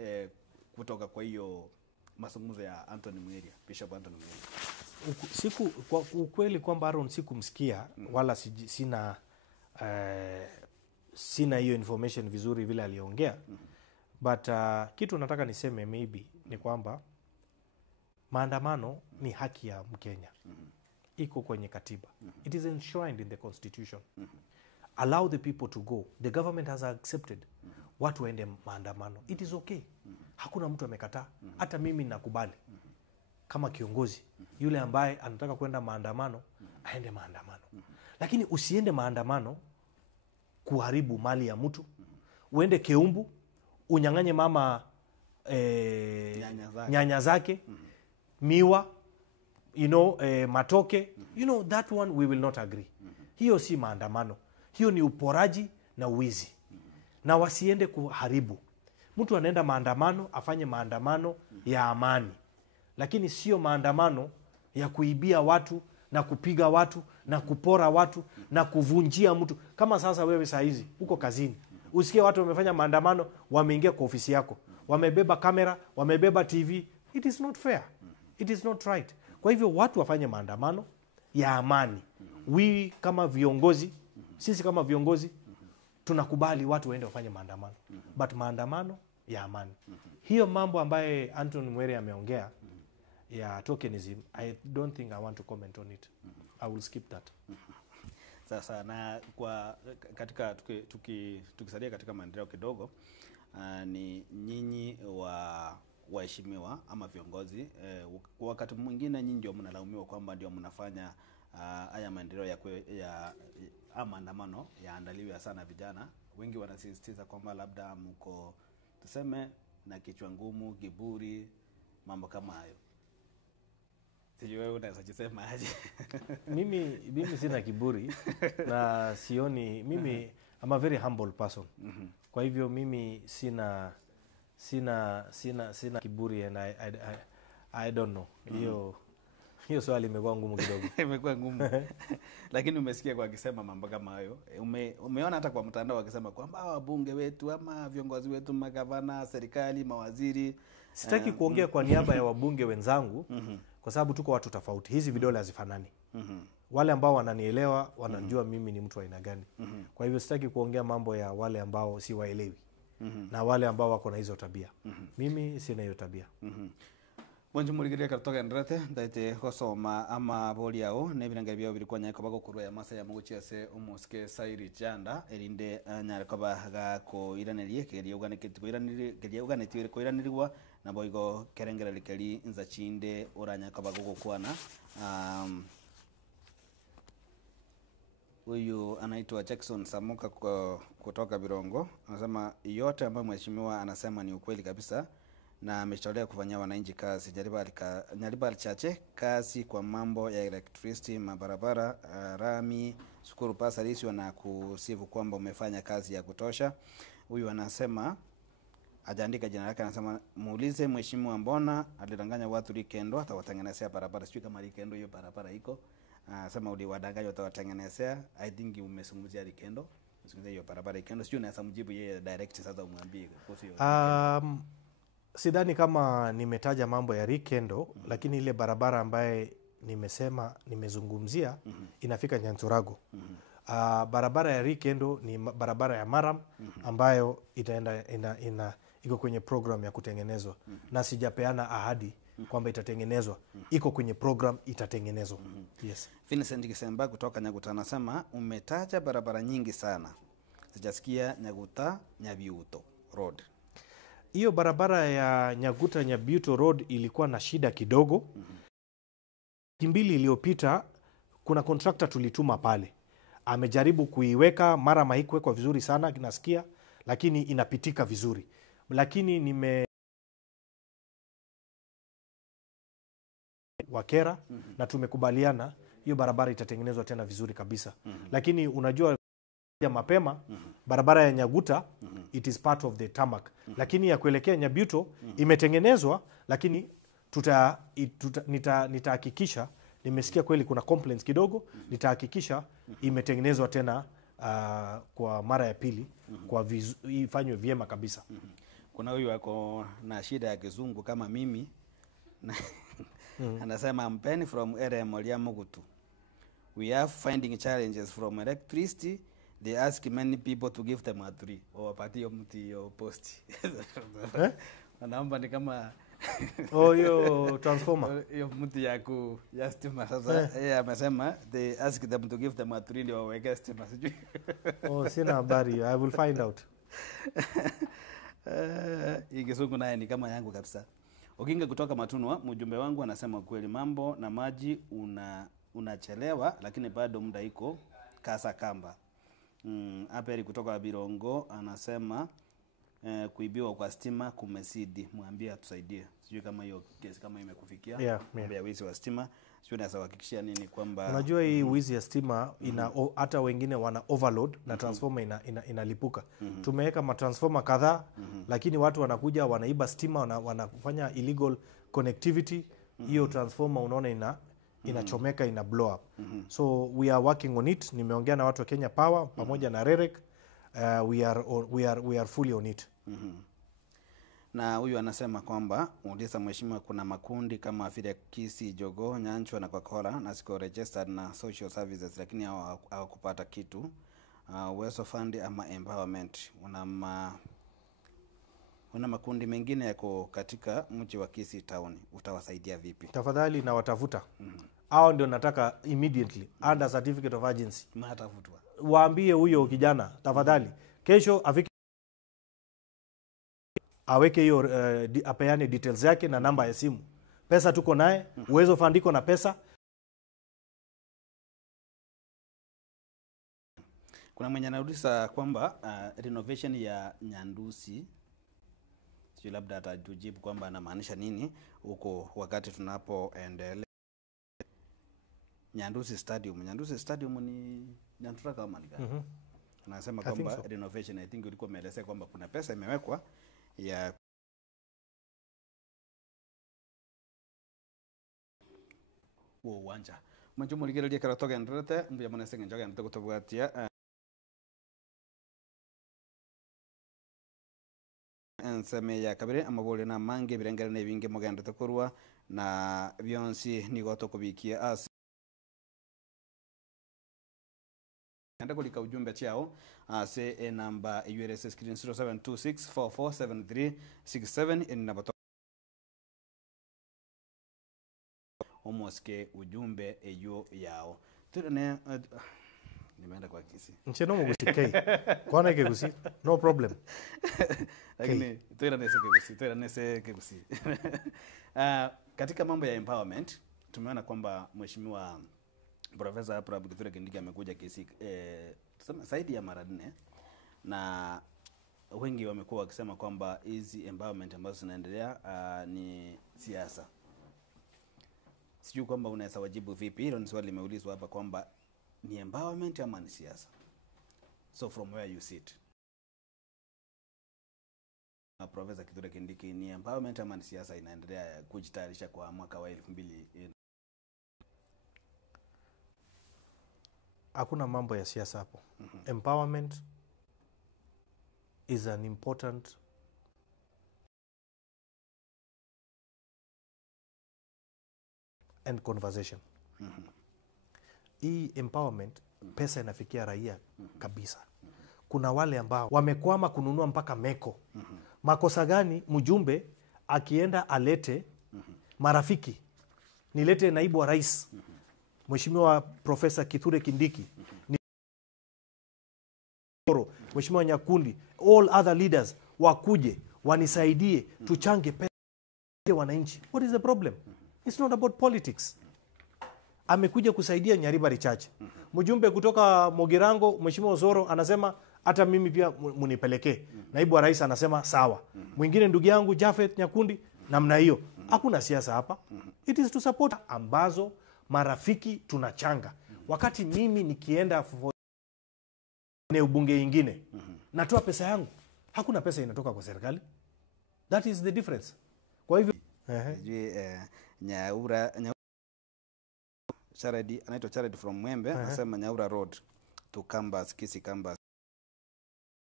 kutoka kwa hiyo mazungumzo ya Anthony Mwiria, Bishop Anthony Mwiria. Kwa ukweli kwamba Aaron sikumsikia wala sina hiyo information vizuri vile aliongea. But kitu nataka niseme maybe ni kwamba maandamano ni haki ya Mkenya. Iko kwenye katiba. It is enshrined in the constitution. Allow the people to go. The government has accepted watu waende maandamano. It is okay. Hakuna mtu amekataa. Hata mimi nakubali kama kiongozi yule ambaye anataka kwenda maandamano aende maandamano. Lakini usiende maandamano kuharibu mali ya mtu. Uende Keumbu unyang'anye mama nyanya zake, miwa, matoke, that one we will not agree. Hiyo si maandamano. Hiyo ni uporaji na uwizi. Na wasiende kuharibu. Mtu anaenda maandamano, afanye maandamano ya amani. Lakini sio maandamano ya kuibia watu na kupiga watu na kupora watu na kuvunjia mtu. Kama sasa wewe saa hizi uko kazini, usikie watu wamefanya maandamano, wameingia kwa ofisi yako, wamebeba kamera, wamebeba TV. It is not fair. It is not right. Kwa hivyo watu wafanye maandamano ya amani. Sisi kama viongozi tunakubali watu waende wafanye maandamano. But maandamano ya amani. Hiyo mambo ambaye Anthony Mwiria ameongea ya tokenism, I don't think I want to comment on it. I will skip that. Sasa na kwa katika tukisalia katika maendeleo kidogo, ni nyinyi waheshimiwa ama viongozi, wakati mwingine nyinyi ndio mnalaumiwa kwamba ndio mnafanya haya maendeleo ya maandamano yaandaliwe sana vijana. Wengi wanasisitiza kwamba labda mko tuseme na kichwa ngumu, kiburi, mambo kama hayo. Sijui wewe unaweza kusema aje? Mimi sina kiburi na sioni, mimi I'm a very humble person. Kwa hivyo mimi sina kiburi and I don't know. Hiyo swali imekuwa ngumu kidogo. Imekuwa ngumu. Lakini umesikia kwa akisema mambo kama hayo. Umeona hata kwa mtandao akisema kwamba wabunge wetu ama viongozi wetu, magavana, serikali, mawaziri. Sitaki kuongea kwa niaba ya wabunge wenzangu kwa sababu tuko watu tofauti. Hizi vidole hazifanani. Wale ambao wananielewa wanajua mimi ni mtu wa aina gani. Kwa hivyo sitaki kuongea mambo ya wale ambao si waelewi. Na wale ambao wako na hizo tabia. Mimi sina hiyo tabia. Bonjo murigire kartoka ndrate ndaite gosoma ama boli yao nebiranga byo biri kwanya ko bagokuru ya masa ya muguchese umuske sairi janda erinde nyare ko baga ko iranerie keri ugane kitiko iranerie keri ugane tire ko iranirwa na boigo kerengera likeli nza chinde uranya ko bagokwana. Huyu anaitwa Jackson Samuka kutoka Birongo, anasema yote ambayo mheshimiwa anasema ni ukweli kabisa na ameshauriwa kufanyia wananchi kazi. Nyariba chache kazi kwa mambo ya electricity, mabarabara, rami, shukuru pasa risi na kusifu kwamba umefanya kazi ya kutosha. Huyu anasema ajaandika jina lake, anasema muulize mheshimiwa mbona alidanganya watu Likendo atawatengenezea barabara. Sio kama Likendo hiyo barabara iko. Sema uliwadanganya atawatengenezea. I think umesunguzia Likendo. Usunguzia hiyo barabara Likendo. Sio unaweza mjibu yeye direct sasa umwambie kuhusu hiyo. Sidhani kama nimetaja mambo ya Likendo, lakini ile barabara ambaye nimezungumzia inafika Nyanzurago. Barabara ya Likendo ni barabara ya Maram ambayo iko kwenye program ya kutengenezwa. Na sijapeana ahadi kwamba itatengenezwa. Iko kwenye program itatengenezwa. Yes. Vincent Kisemba kutoka Nyaguta anasema umetaja barabara nyingi sana. Sijasikia Nyaguta Nyabiuto Road. Hiyo barabara ya Nyaguta Nyabiuto Road ilikuwa na shida kidogo. Wiki mbili iliyopita kuna contractor tulituma pale. amejaribu kuiweka, mara haikuwekwa vizuri sana nasikia, lakini inapitika vizuri. Lakini wakera na tumekubaliana hiyo barabara itatengenezwa tena vizuri kabisa. Lakini unajua ya mapema barabara ya Nyaguta it is part of the tarmac, lakini ya kuelekea Nyabuto imetengenezwa, lakini nitahakikisha, nimesikia kweli kuna complaints kidogo, nitahakikisha imetengenezwa tena kwa mara ya pili kwa ifanywe vyema kabisa. Kuna huyu ako na shida ya kizungu kama mimi anasema I'm Penny from area Molia Mogutu. We are finding challenges from electricity. They ask many people to give them a 3 or wapatie mti yo posti. Wanaomba ni kama hiyo transformer. Hiyo mti ya stima sasa. Yeye amesema they ask them to give them a 3 ndio waweke stima sijui. Sina habari. I will find out. Kizungu naye ni kama yangu kabisa. Oginga kutoka Matunwa, mjumbe wangu anasema kweli mambo na maji unachelewa lakini bado muda iko kasa kamba. Aperi kutoka Birongo anasema kuibiwa kwa stima kumesidi, mwambie atusaidie. Sijui kama hiyo kesi kama imekufikia. Ya wizi wa stima. Sijui naweza kuhakikishia nini kwamba unajua hii wizi ya stima hata wengine wana overload na transformer inalipuka. Tumeweka matransformer kadhaa, lakini watu wanakuja wanaiba stima, wanafanya illegal connectivity. Hiyo transformer unaona inachomeka, ina blow up. So we are working on it. Nimeongea na watu wa Kenya Power pamoja na REREC. We are fully on it. Na huyu anasema kwamba uliza mheshimiwa, kuna makundi kama vile Kisi, Jogo, Nyanchwa na Coca-Cola na siko registered na social services, lakini hawakupata kitu. Uwezo fund ama empowerment. Una makundi mengine yako katika mji wa Kisi town, utawasaidia vipi? Tafadhali na watafuta. Hao ndio nataka immediately under certificate of urgency. Matafutwa. Waambie huyo kijana tafadhali kesho afike, aweke hiyo apeane details yake na namba ya simu. Pesa tuko naye, Uwezo fund iko na pesa. Kuna mwenye anauliza kwamba renovation ya Nyandusi, sio labda atatujibu kwamba anamaanisha nini huko wakati tunapoendelea. Nyandusi Stadium ni Nyantura kama ni gani? Anasema kwamba renovation, I think ulikuwa umeelezea kwamba kuna pesa imewekwa ya uwanja. Mwajumu ligerelia karatoka ndrete mbya mwanasenge njoga ntoko tobwatia enseme ya kabire amabole na mange birengera ne binge mugenda tokorwa na byonsi nigoto kubikia as enda kulika ujumbe chao se namba URS screen 0726447367 en namba omoske ujumbe eyo yao turane nimeenda kwa Kisi ncheno mugusikei kwana kegusi no problem lakini turane se kegusi katika mambo ya empowerment tumeona kwamba mheshimiwa Profesa Abraham Kithure Kindiki amekuja Kisi zaidi ya mara 4 na wengi wamekuwa wakisema kwamba hizi empowerment ambazo zinaendelea ni siasa. Sijui kwamba unaweza wajibu vipi. Hilo ni swali limeulizwa hapa kwamba ni empowerment ama ni siasa. So from where you sit, Profesa Kithure Kindiki, ni empowerment ama ni siasa inaendelea kujitayarisha kwa mwaka wa 2000? Hakuna mambo ya siasa hapo. Empowerment is an important and conversation. Hii empowerment pesa inafikia raia kabisa. Kuna wale ambao wamekwama kununua mpaka meko. Makosa gani mjumbe akienda alete marafiki? Nilete naibu wa rais Mheshimiwa Profesa Kithure Kindiki, Mheshimiwa Nyakundi, all other leaders wakuje wanisaidie tuchange pesa wananchi. What is the problem? It's not about politics. Amekuja kusaidia Nyaribari Church. Mjumbe kutoka Mogirango Mheshimiwa Osoro anasema hata mimi pia munipelekee. Naibu wa rais anasema sawa. Mwingine ndugu yangu Jafet Nyakundi namna hiyo. Hakuna siasa hapa. It is to support ambazo marafiki tunachanga. Wakati mimi nikienda eneo bunge ingine natoa pesa yangu. Hakuna pesa inatoka kwa serikali. That is the difference. Kwa hivyo Nyaura Charity, anaitwa Charity from Mwembe, anasema Nyaura Road to Kambas, Kisii Kambas.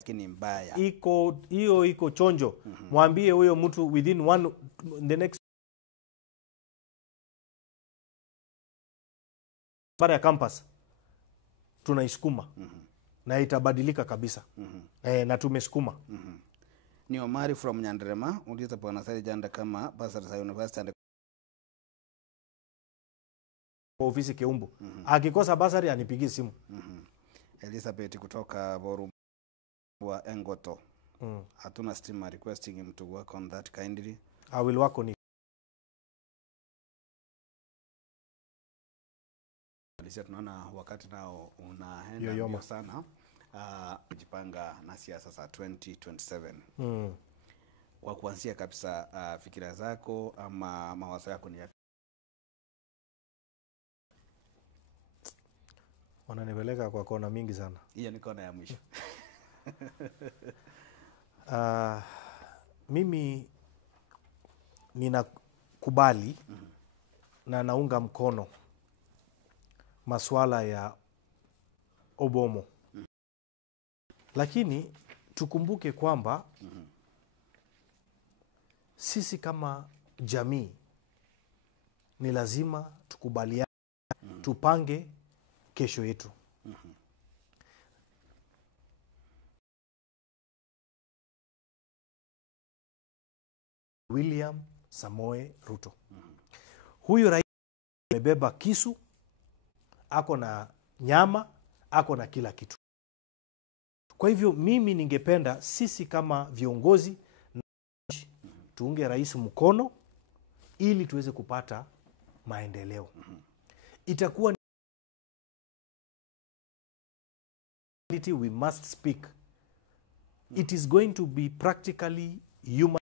Lakini mbaya. Iko chonjo. Mwambie huyo mtu within the next bara ya campus tunaisukuma na itabadilika kabisa. Na tumesukuma. Ni Omari from Nyanderema, uliza Bwana Said Janda kama Basari sa University and ofisi Keumbu. Akikosa basari anipigie simu. Elizabeth kutoka Boru wa Engoto. Hatuna stima, requesting him to work on that kindly. I will work on it. Alisia, tunaona wakati nao unaenda mbio sana. Kujipanga na siasa za 2027. Kwa kuanzia kabisa, fikira zako ama mawazo yako ni yapi? Wananipeleka kwa kona mingi sana. Hiyo ni kona ya mwisho. Mimi ninakubali na naunga mkono masuala ya Obomo. Lakini tukumbuke kwamba sisi kama jamii ni lazima tukubaliane, tupange kesho yetu. William Samoei Ruto. Huyu rais amebeba kisu, ako na nyama, ako na kila kitu. Kwa hivyo mimi ningependa sisi kama viongozi tuunge rais mkono ili tuweze kupata maendeleo. Itakuwa we must speak. It is going to be practically human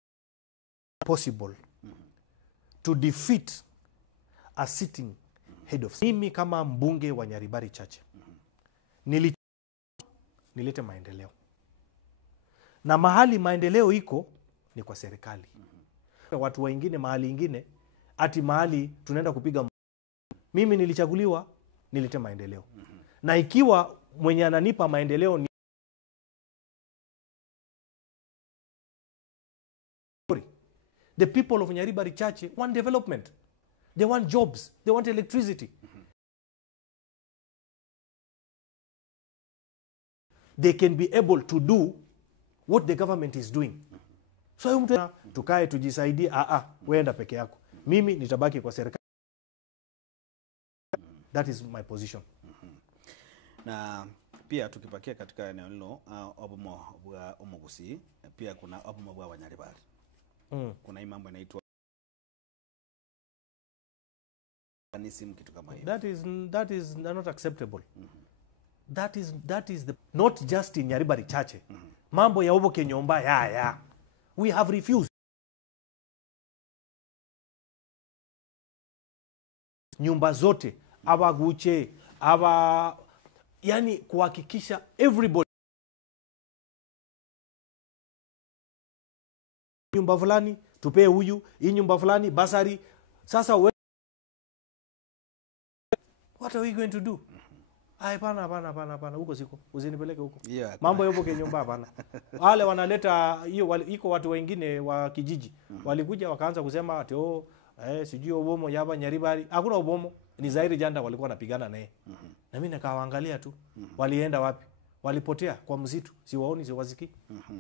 possible to defeat a sitting head of state. Mimi kama mbunge wa Nyaribari Chache nilete maendeleo, na mahali maendeleo iko ni kwa serikali. Watu wengine mahali ingine ati mahali tunaenda kupiga. Mimi nilichaguliwa nilete maendeleo, na ikiwa mwenye ananipa maendeleo ni the people of Nyaribari Chache want development, they want jobs, they want electricity. They can be able to do what the government is doing. So mtu tukae tujisaidie, weenda peke yako, mimi nitabaki kwa serikali. That is my position. Na pia tukipakia katika eneo hilo Obomo wa Omogusi, pia kuna Obomo wa Nyaribari. Kuna hii mambo inaitwa kanisimu, kitu kama hiyo. That is not acceptable. That is the not just in Nyaribari Chache. Mambo ya Oboke Nyomba ya. We have refused. Nyumba zote abaguche yani kuhakikisha everybody nyumba fulani tupee huyu, hii nyumba fulani basari. Sasa what are we going to do? Hapana, huko siko. Usinipeleke huko. Mambo yapo kwa nyumba hapana. Wale wanaleta hiyo, iko watu wengine wa kijiji. Walikuja wakaanza kusema ati sijui Obomo yaba Nyaribari. Hakuna Obomo, ni Zairi Janda walikuwa wanapigana naye. Na mimi nikawaangalia tu. Walienda wapi? Walipotea kwa msitu. Siwaoni, siwaziki.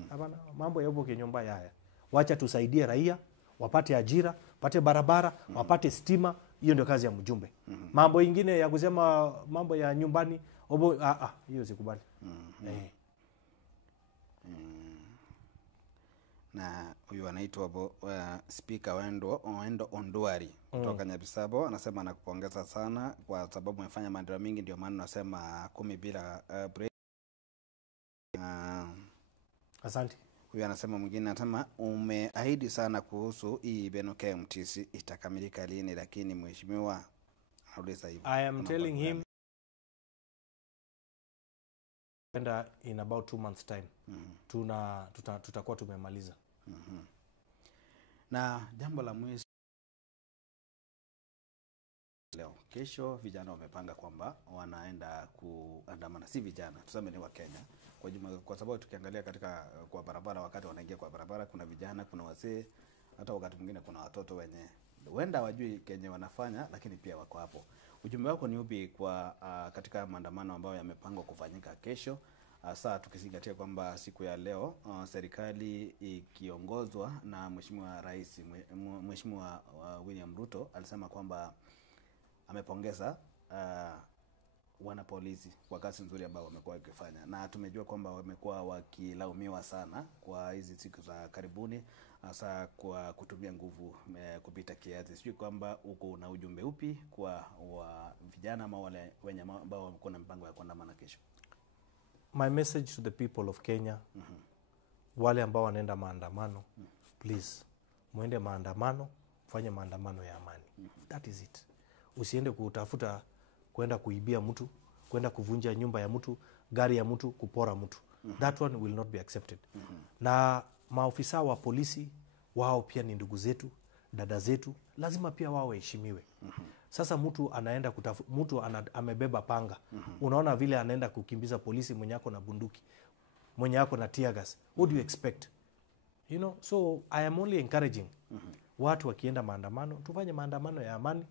Hapana, mambo yapo kwa nyumba haya. Wacha tusaidie raia, wapate ajira, wapate barabara, wapate stima. Hiyo ndio kazi ya mjumbe. Mambo ingine ya kusema mambo ya nyumbani hiyo sikubali. Na Huyu anaitwa Speaker Wendo Ondwari kutoka Nyabisabo, anasema anakupongeza sana kwa sababu umefanya maendeleo mingi, ndio maana nasema 10 bila break. Asante. Huyu anasema, mwingine anasema umeahidi sana kuhusu hii Beno KMTC itakamilika lini, lakini mheshimiwa anauliza hivyo. I am telling him in about 2 months time. Tutakuwa tumemaliza. Na jambo la mwisho leo, kesho vijana wamepanga kwamba wanaenda kuandamana, si vijana, tuseme ni wa Kenya kwa jumla, kwa sababu tukiangalia katika kwa barabara, wakati wanaingia kwa barabara kuna vijana, kuna wazee, hata wakati mwingine kuna watoto wenye huenda wajui Kenya wanafanya, lakini pia wako hapo. Ujumbe wako ni upi kwa katika maandamano ambayo yamepangwa kufanyika kesho, hasa tukizingatia kwamba siku ya leo serikali ikiongozwa na Mheshimiwa Rais Mheshimiwa William Ruto alisema kwamba amepongeza wana polisi kwa kazi nzuri ambayo wamekuwa wakifanya, na tumejua kwamba wamekuwa wakilaumiwa sana kwa hizi siku za karibuni, hasa kwa kutumia nguvu kupita kiasi. Sijui kwamba uko na ujumbe upi kwa vijana ama wale wenye ambao wako na mpango ya kuandamana kesho? My message to the people of Kenya, wale ambao wanaenda maandamano, please muende maandamano, fanye maandamano ya amani. That is it. Usiende kutafuta kwenda kuibia mtu, kwenda kuvunja nyumba ya mtu, gari ya mtu, kupora mtu. That one will not be accepted. Na maofisa wa polisi wao pia ni ndugu zetu, dada zetu, lazima pia wao heshimiwe. Sasa mtu anaenda amebeba panga. Unaona vile anaenda kukimbiza polisi mwenye ako na bunduki, mwenye ako na tear gas. What do you expect? You know, so I am only encouraging watu wakienda maandamano, tufanye maandamano ya amani,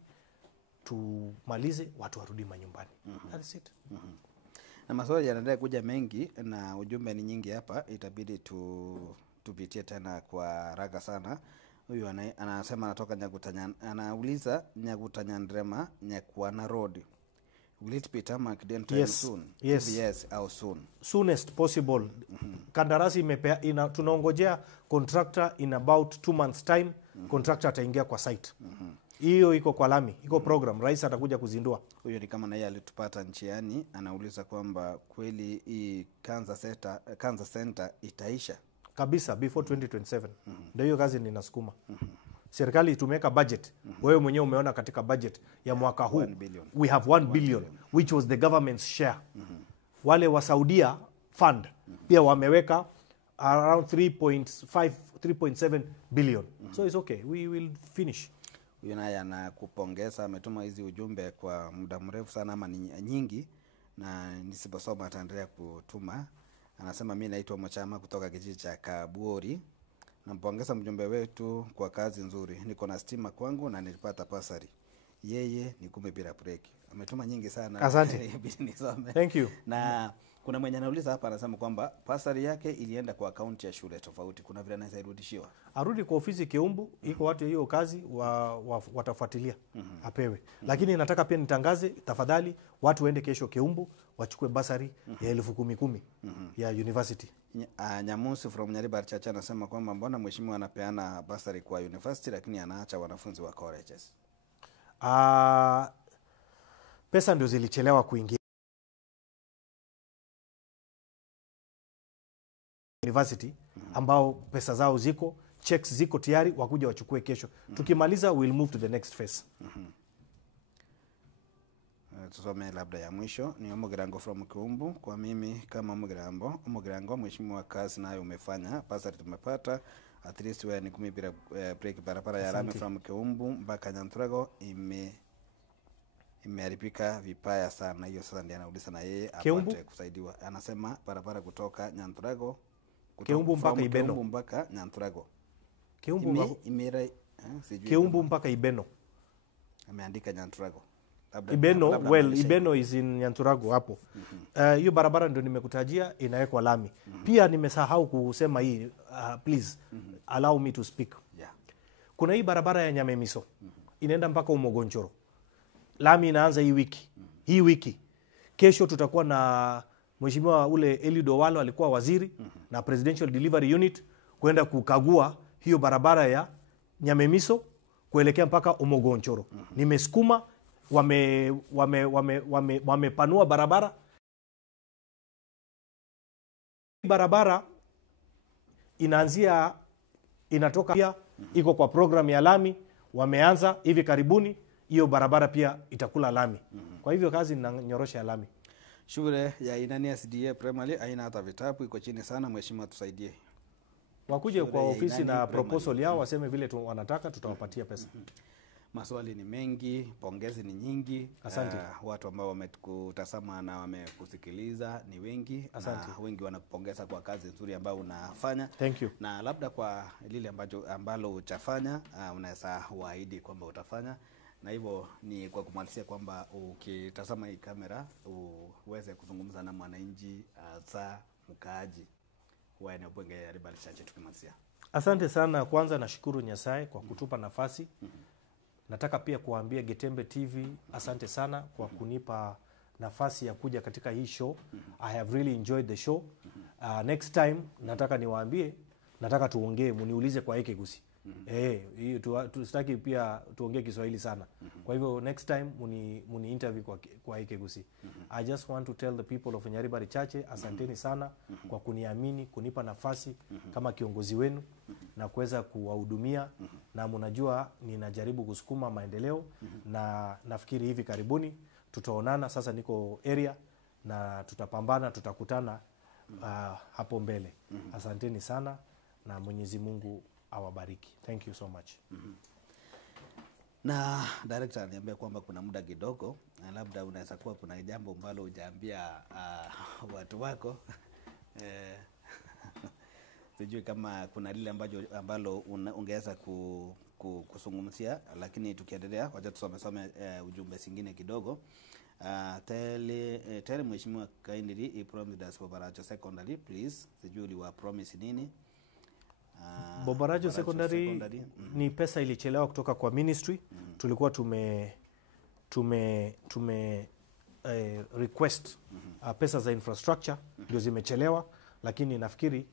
tumalize, watu warudi manyumbani. That's it. Na maswali yanaendelea kuja mengi na ujumbe ni nyingi hapa, itabidi tupitie tena kwa haraka sana. Huyu anasema anatoka Nyagutanya, anauliza Nyagutanyandrema Nyakwana Road, will it be tarmac time soon? Yes, how soon? Soonest possible. Kandarasi tunaongojea contractor in about 2 months time. Contractor ataingia kwa site. Hiyo iko kwa lami, iko program, rais atakuja kuzindua. Huyo ni kama naye alitupata njiani, anauliza kwamba kweli hii Cancer Center itaisha kabisa before 2027. Ndio hiyo kazi ninasukuma. Serikali tumeweka budget. Wewe mwenyewe umeona katika budget ya mwaka huu we have 1 billion which was the government's share. Wale wa Saudia fund pia wameweka around 3.7 billion. So it's okay, we will finish. Huyu naye anakupongeza, ametuma hizi ujumbe kwa muda mrefu sana ama nyingi, na nisiposoma ataendelea kutuma. Anasema mimi naitwa Mochama kutoka kijiji cha Kabuori. Nampongeza mjumbe wetu kwa kazi nzuri. Niko na stima kwangu na nilipata pasari. Yeye ni 10 bila break. Ametuma nyingi sana. Asante. Thank you. Na kuna mwenye anauliza hapa, anasema kwamba pasari yake ilienda kwa akaunti ya shule tofauti. Kuna vile anaweza irudishiwa? Arudi kwa ofisi Keumbu, iko watu hiyo kazi watafuatilia apewe. Lakini nataka pia nitangaze, tafadhali watu waende kesho Keumbu wachukue basari ya 10,000 ya university. Nyamusi from Nyaribari Chacha anasema kwamba mbona mheshimiwa anapeana basari kwa university lakini anaacha wanafunzi wa colleges? Pesa ndio zilichelewa kuingia university, ambao pesa zao ziko, checks ziko tayari, wakuja wachukue kesho. Tukimaliza we'll move to the next phase. Tusome labda ya mwisho. Ni Omugirango from Kiumbu. Kwa mimi kama Omugirango, mheshimiwa kazi nayo umefanya, pasari tumepata, at least wewe ni 10 bila break. Barabara ya lami from Kiumbu mpaka Nyantrago imeharibika vibaya sana. Hiyo sasa ndiye anauliza na yeye apate kusaidiwa. Anasema barabara kutoka Nyantrago Keumbu mpaka Ibeno. Keumbu mpaka Nyantrago. Keumbu mpaka Ibeno. Ameandika Nyantrago. Ibeno is in Nyantrago hapo. Hiyo barabara ndio nimekutajia inawekwa lami. Pia nimesahau kusema hii, please allow me to speak. Kuna hii barabara ya Nyamemiso. Inaenda mpaka Umogonchoro. Lami inaanza hii wiki. Kesho tutakuwa na mheshimiwa ule Eliud Owalo alikuwa waziri na Presidential Delivery Unit kwenda kukagua hiyo barabara ya Nyamemiso kuelekea mpaka Omogonchoro. Nimesukuma, wamepanua barabara inatoka pia iko kwa program ya lami, wameanza hivi karibuni, hiyo barabara pia itakula lami. Kwa hivyo kazi inanyorosha ya lami. Shule ya Inani SDA Primary haina hata vitabu, iko chini sana. Mheshimiwa, tusaidie. Wakuje kwa ofisi na proposal yao, waseme vile wanataka, tutawapatia pesa. Maswali ni mengi, pongezi ni nyingi. Asante. Watu ambao wamekutazama na wamekusikiliza ni wengi. Asante. Na wengi wanakupongeza kwa kazi nzuri ambayo unafanya. Thank you. Na labda kwa lile ambalo utafanya, unaweza waahidi kwamba utafanya. Na hivyo ni kwa kumalizia kwamba ukitazama hii kamera uweze kuzungumza na mwananchi, za mkaaji wa eneo bunge ya Nyaribari Chache tukimalizia. Asante sana. Kwanza nashukuru Nyasaye kwa kutupa nafasi. Nataka pia kuambia Getembe TV asante sana kwa kunipa nafasi ya kuja katika hii show. I have really enjoyed the show. Next time nataka niwaambie, nataka tuongee, muniulize kwa Ekegusi. Tusitaki pia tuongee Kiswahili sana. Kwa hivyo next time muni interview kwa Ekegusi. I just want to tell the people of Nyaribari Chache asanteni sana kwa kuniamini, kunipa nafasi kama kiongozi wenu na kuweza kuwahudumia, na mnajua ninajaribu kusukuma maendeleo, na nafikiri hivi karibuni tutaonana. Sasa niko area na tutapambana, tutakutana hapo mbele. Asanteni sana na Mwenyezi Mungu awabariki. Thank you so much. Na director aliniambia kwamba kuna muda kidogo, na labda unaweza kuwa kuna jambo ambalo hujaambia watu wako. Sijui kama kuna lile ambalo ungeweza kuzungumzia, lakini tukiendelea wacha tusome ujumbe singine kidogo. Tell Mheshimiwa kindly he promised us Bobaracho Secondary, please. Sijui uliwa promise nini? Bobaracho Secondary ni pesa ilichelewa kutoka kwa ministry. Tulikuwa tume request pesa za infrastructure, ndio zimechelewa, lakini nafikiri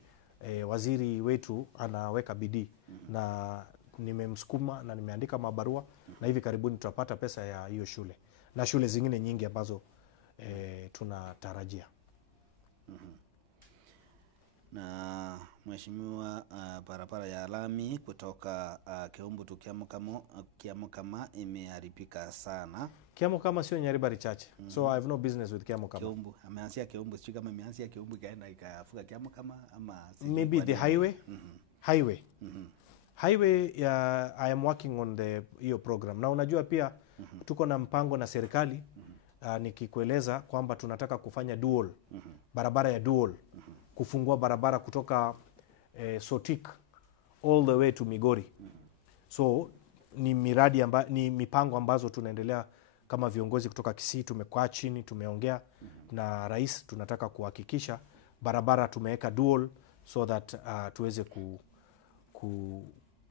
waziri wetu anaweka bidii, na nimemsukuma na nimeandika mabarua, na hivi karibuni tutapata pesa ya hiyo shule na shule zingine nyingi ambazo tunatarajia. Na Mheshimiwa, barabara ya lami kutoka Keumbu tu Kiamokama imeharibika sana. Kiamokama sio Nyaribari Chache. So I have no business with Kiamokama. Keumbu, ameanzia Keumbu, sio kama ameanzia Keumbu kaenda ikafuka Kiamokama ama maybe the highway. Highway, I am working on hiyo program. Na unajua pia tuko na mpango na serikali, nikikueleza kwamba tunataka kufanya dual, barabara ya dual, kufungua barabara kutoka Sotik all the way to Migori. So ni miradi ni mipango ambazo tunaendelea kama viongozi kutoka Kisii. Tumekaa chini, tumeongea na rais, tunataka kuhakikisha barabara tumeweka dual so that tuweze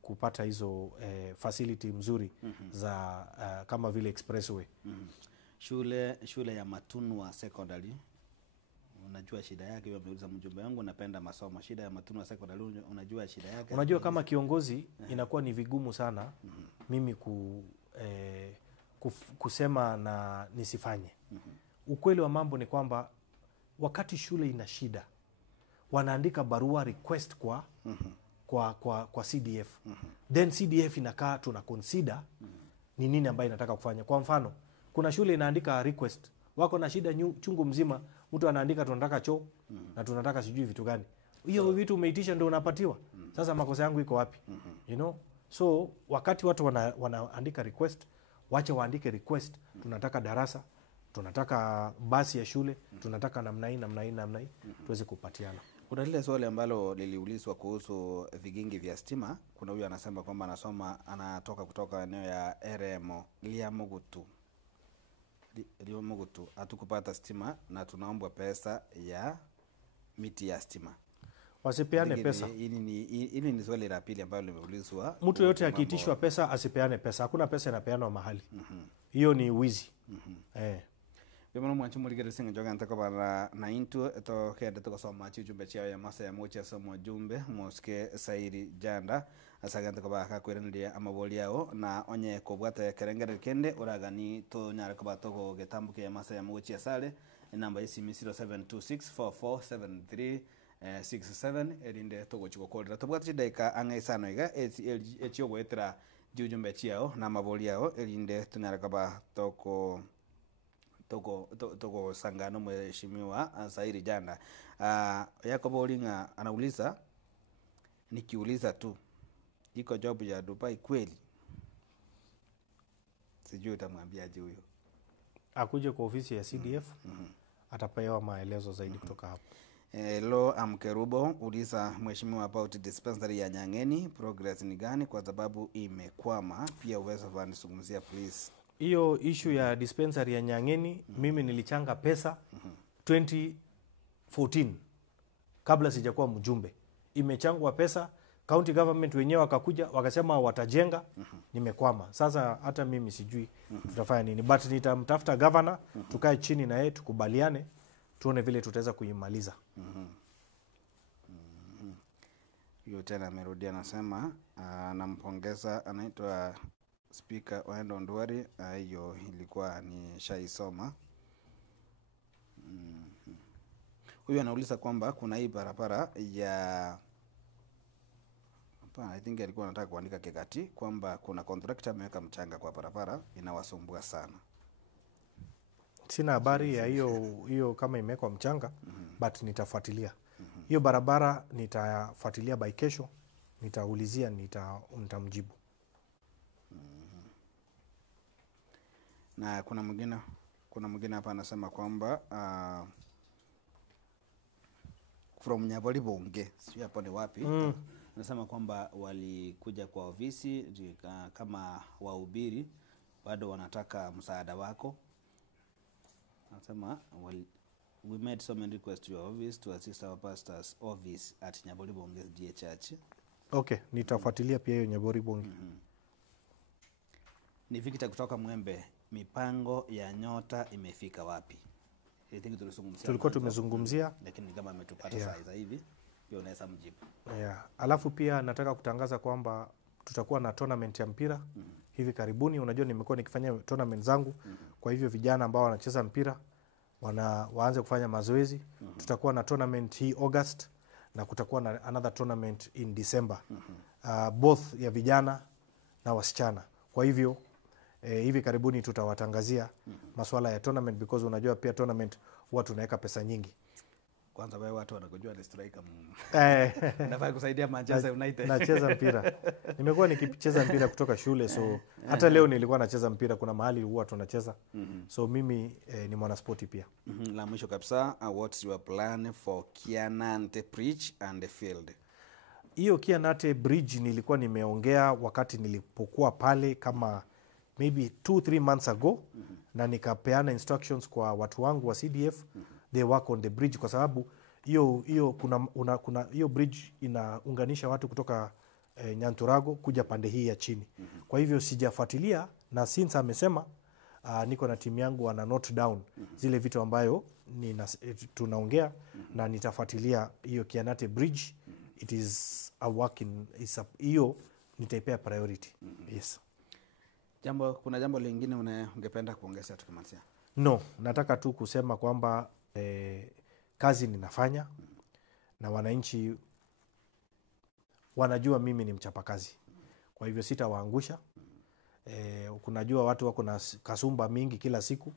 kupata hizo facility mzuri za kama vile expressway. Shule ya Matunwa Secondary, unajua shida yake? Wameuliza mjumbe wangu, napenda masomo. Shida ya Matunwa Secondary, unajua shida yake? Unajua kama kiongozi inakuwa ni vigumu sana mimi kusema na nisifanye. Ukweli wa mambo ni kwamba wakati shule ina shida, wanaandika barua request kwa CDF. Then CDF inakaa, tuna consider ni nini ambayo inataka kufanya. Kwa mfano, kuna shule inaandika request, wako na shida chungu mzima, mtu anaandika tunataka choo na tunataka sijui vitu gani. Hiyo vitu umeitisha ndio unapatiwa. Sasa makosa yangu iko wapi? You know? So wakati watu wanaandika request, wacha waandike request, tunataka darasa, tunataka basi ya shule, tunataka namna hii tuweze kupatiana. Kuna lile swali ambalo liliulizwa kuhusu vigingi vya stima. Kuna huyu anasema kwamba anatoka kutoka eneo ya Eremo Liamugutu, hatukupata stima na tunaomba pesa ya miti ya stima. Wasipeane pesa. Hili ni swali la pili ambalo limeulizwa. Mtu yote akiitishwa pesa asipeane pesa. Hakuna pesa inapeanwa mahali. Hiyo ni wizi. Yomono mwanchi muligere singa joga ntako bara na intu to kende to soma chujumbe chia ya masa ya mocha somo jumbe moske Sairi Janda asaga ntako ba ka kwerendia amaboli yao na onye ko bwata kerengere kende uragani to nyara ko batoko getambuke ya masa ya mocha sale namba isi 0726447367 erinde to gochiko kodra to bwata daika anga isano iga echio bwetra jujumbe chiao na amaboli yao erinde to nyara ko batoko toko sangano mheshimiwa Sairi Janda. Yakobo Olinga anauliza, nikiuliza tu iko job ya Dubai kweli? Sijui utamwambia aje huyo. Akuje kwa ofisi ya CDF atapewa maelezo zaidi kutoka hapo. Lo Amkerubo uliza mheshimiwa about dispensary ya Nyang'eni, progress ni gani kwa sababu imekwama? Pia uwezo vanisungumzia please. Hiyo issue ya dispensary ya Nyang'eni mimi nilichanga pesa 2014 kabla sijakuwa mjumbe. Imechangwa pesa, county government wenyewe wakakuja wakasema watajenga, nimekwama. Sasa hata mimi sijui tutafanya nini, but nitamtafuta governor tukae chini na yeye tukubaliane tuone vile tutaweza kuimaliza. Hiyo tena amerudia anasema nampongeza anaitwa Speaker Oendo Ndwari. Hiyo ilikuwa ni shaisoma. Huyu anauliza kwamba kuna hii barabara ya I think alikuwa anataka kuandika Kekati kwamba kuna contractor ameweka mchanga kwa barabara inawasumbua sana. Sina habari ya hiyo kama imewekwa mchanga, but nitafuatilia. Hiyo barabara nitafuatilia by kesho, nitaulizia, nitamjibu. Na kuna mwingine hapa anasema kwamba from Nyaboli Bonge, sio hapo ni wapi? Anasema kwamba walikuja kwa ofisi kama wahubiri, bado wanataka msaada wako. Anasema we made so many requests to your office to assist our pastor's office at Nyaboli Bonge DA Church. Okay, nitafuatilia pia hiyo Nyaboli Bonge. Ni Victor kutoka Mwembe, mipango ya Nyota imefika wapi? I think tulikuwa tumezungumzia, lakini kama ametupata saa hivi pia unaweza mjibu. Alafu pia nataka kutangaza kwamba tutakuwa na tournament ya mpira hivi karibuni. Unajua nimekuwa nikifanya tournament zangu, kwa hivyo vijana ambao wanacheza mpira waanze kufanya mazoezi. Tutakuwa na tournament hii August na kutakuwa na another tournament in December. Both ya vijana na wasichana. Kwa hivyo hivi karibuni tutawatangazia masuala ya tournament, because unajua pia tournament huwa tunaweka pesa nyingi. Kwanza wewe watu wanakujua ni striker. Nafaa kusaidia Manchester United. Nacheza mpira. Nimekuwa nikicheza mpira kutoka shule, so hata leo nilikuwa nacheza mpira, kuna mahali huwa tunacheza. So mimi ni mwanaspoti pia. La mwisho kabisa, what's your plan for Kianante Bridge and the field? Hiyo Kianante Bridge nilikuwa nimeongea wakati nilipokuwa pale kama maybe 2-3 months ago, na nikapeana instructions kwa watu wangu wa CDF, they work on the bridge, kwa sababu hiyo kuna hiyo bridge inaunganisha watu kutoka Nyanturago kuja pande hii ya chini. Kwa hivyo sijafuatilia, na since amesema niko na timu yangu wana note down zile vitu ambayo tunaongea, na nitafuatilia hiyo Kianate Bridge. It is a work in hiyo nitaipea priority. Yes. Kuna jambo lingine ungependa kuongezea tukimalizia? No, nataka tu kusema kwamba kazi ninafanya na wananchi wanajua mimi ni mchapakazi. Kwa hivyo sitawaangusha. Kunajua watu wako na kasumba mingi kila siku,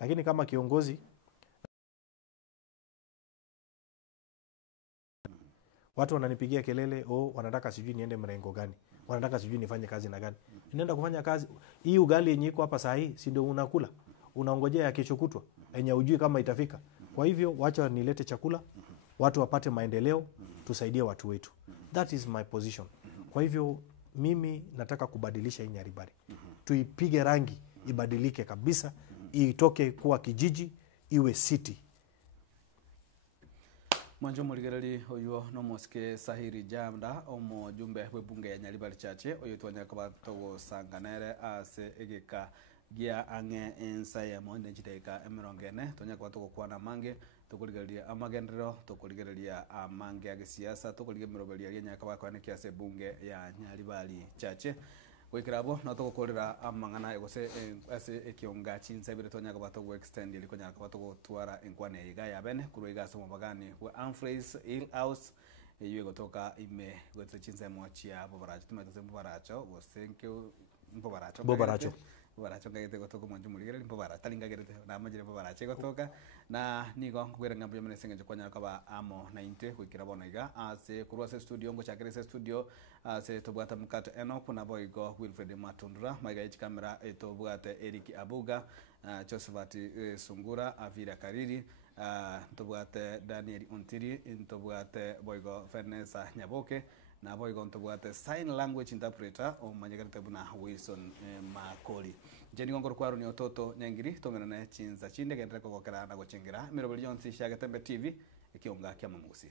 lakini kama kiongozi watu wananipigia kelele, wanataka sijui niende mrengo gani, wanataka sijui nifanye kazi na gani. Ninaenda kufanya kazi. Hii ugali yenye iko hapa saa hii si ndio unakula? Unaongojea ya kesho kutwa yenye hujui kama itafika. Kwa hivyo wacha nilete chakula, watu wapate maendeleo, tusaidie watu wetu. That is my position. Kwa hivyo mimi nataka kubadilisha hii Nyaribari. Tuipige rangi, ibadilike kabisa, itoke kuwa kijiji iwe city. Mwanjo muligereri oyo no moske Sairi Janda omo jumbe we bunge ya Nyaribari chache oyo twanya kwa togo sanganere ase egeka gia ange ensaye monde chiteka emerongene tonya kwa tukukwana mange tukuligeria amagendero tukuligeria amange agisiasa tukuligeria yenya kabakwane kiase bunge ya Nyaribari chache wikirabo no tukukorera amangana egose ase ekionga chinsabire tonya kabato go extend iliko nya kabato go twara enkwane iga ya bene kuruiga somo bagani we Humphreys Hill House eyo gotoka ime gotse chinsemo chia bobaracho tumetose bobaracho go thank you bobaracho ngagete gotoka mwanju muligere bobaracho talingagerete na majire bobaracho gotoka na nigo ngwera ngambo yamene sengeje kwanya kaba amo 90 kwikira bonaiga ase kurwase studio ngo chakerese studio ase tobwata mkato eno kuna boigo Wilfred Matundura maiga ichi kamera etobwate Eric Abuga Josephat Sungura Avira Kariri tobwate Daniel Ontiri tobwate boigo Vanessa Nyaboke na boigo tobwate sign language interpreter o manyagarite buna Wilson Makoli jeni ngongoro kwaro ni ototo nyangiri tongana na chinza chinde gendera kokokera na gochengera mirobeli yonsi shaga tembe TV ikionga kya mamusi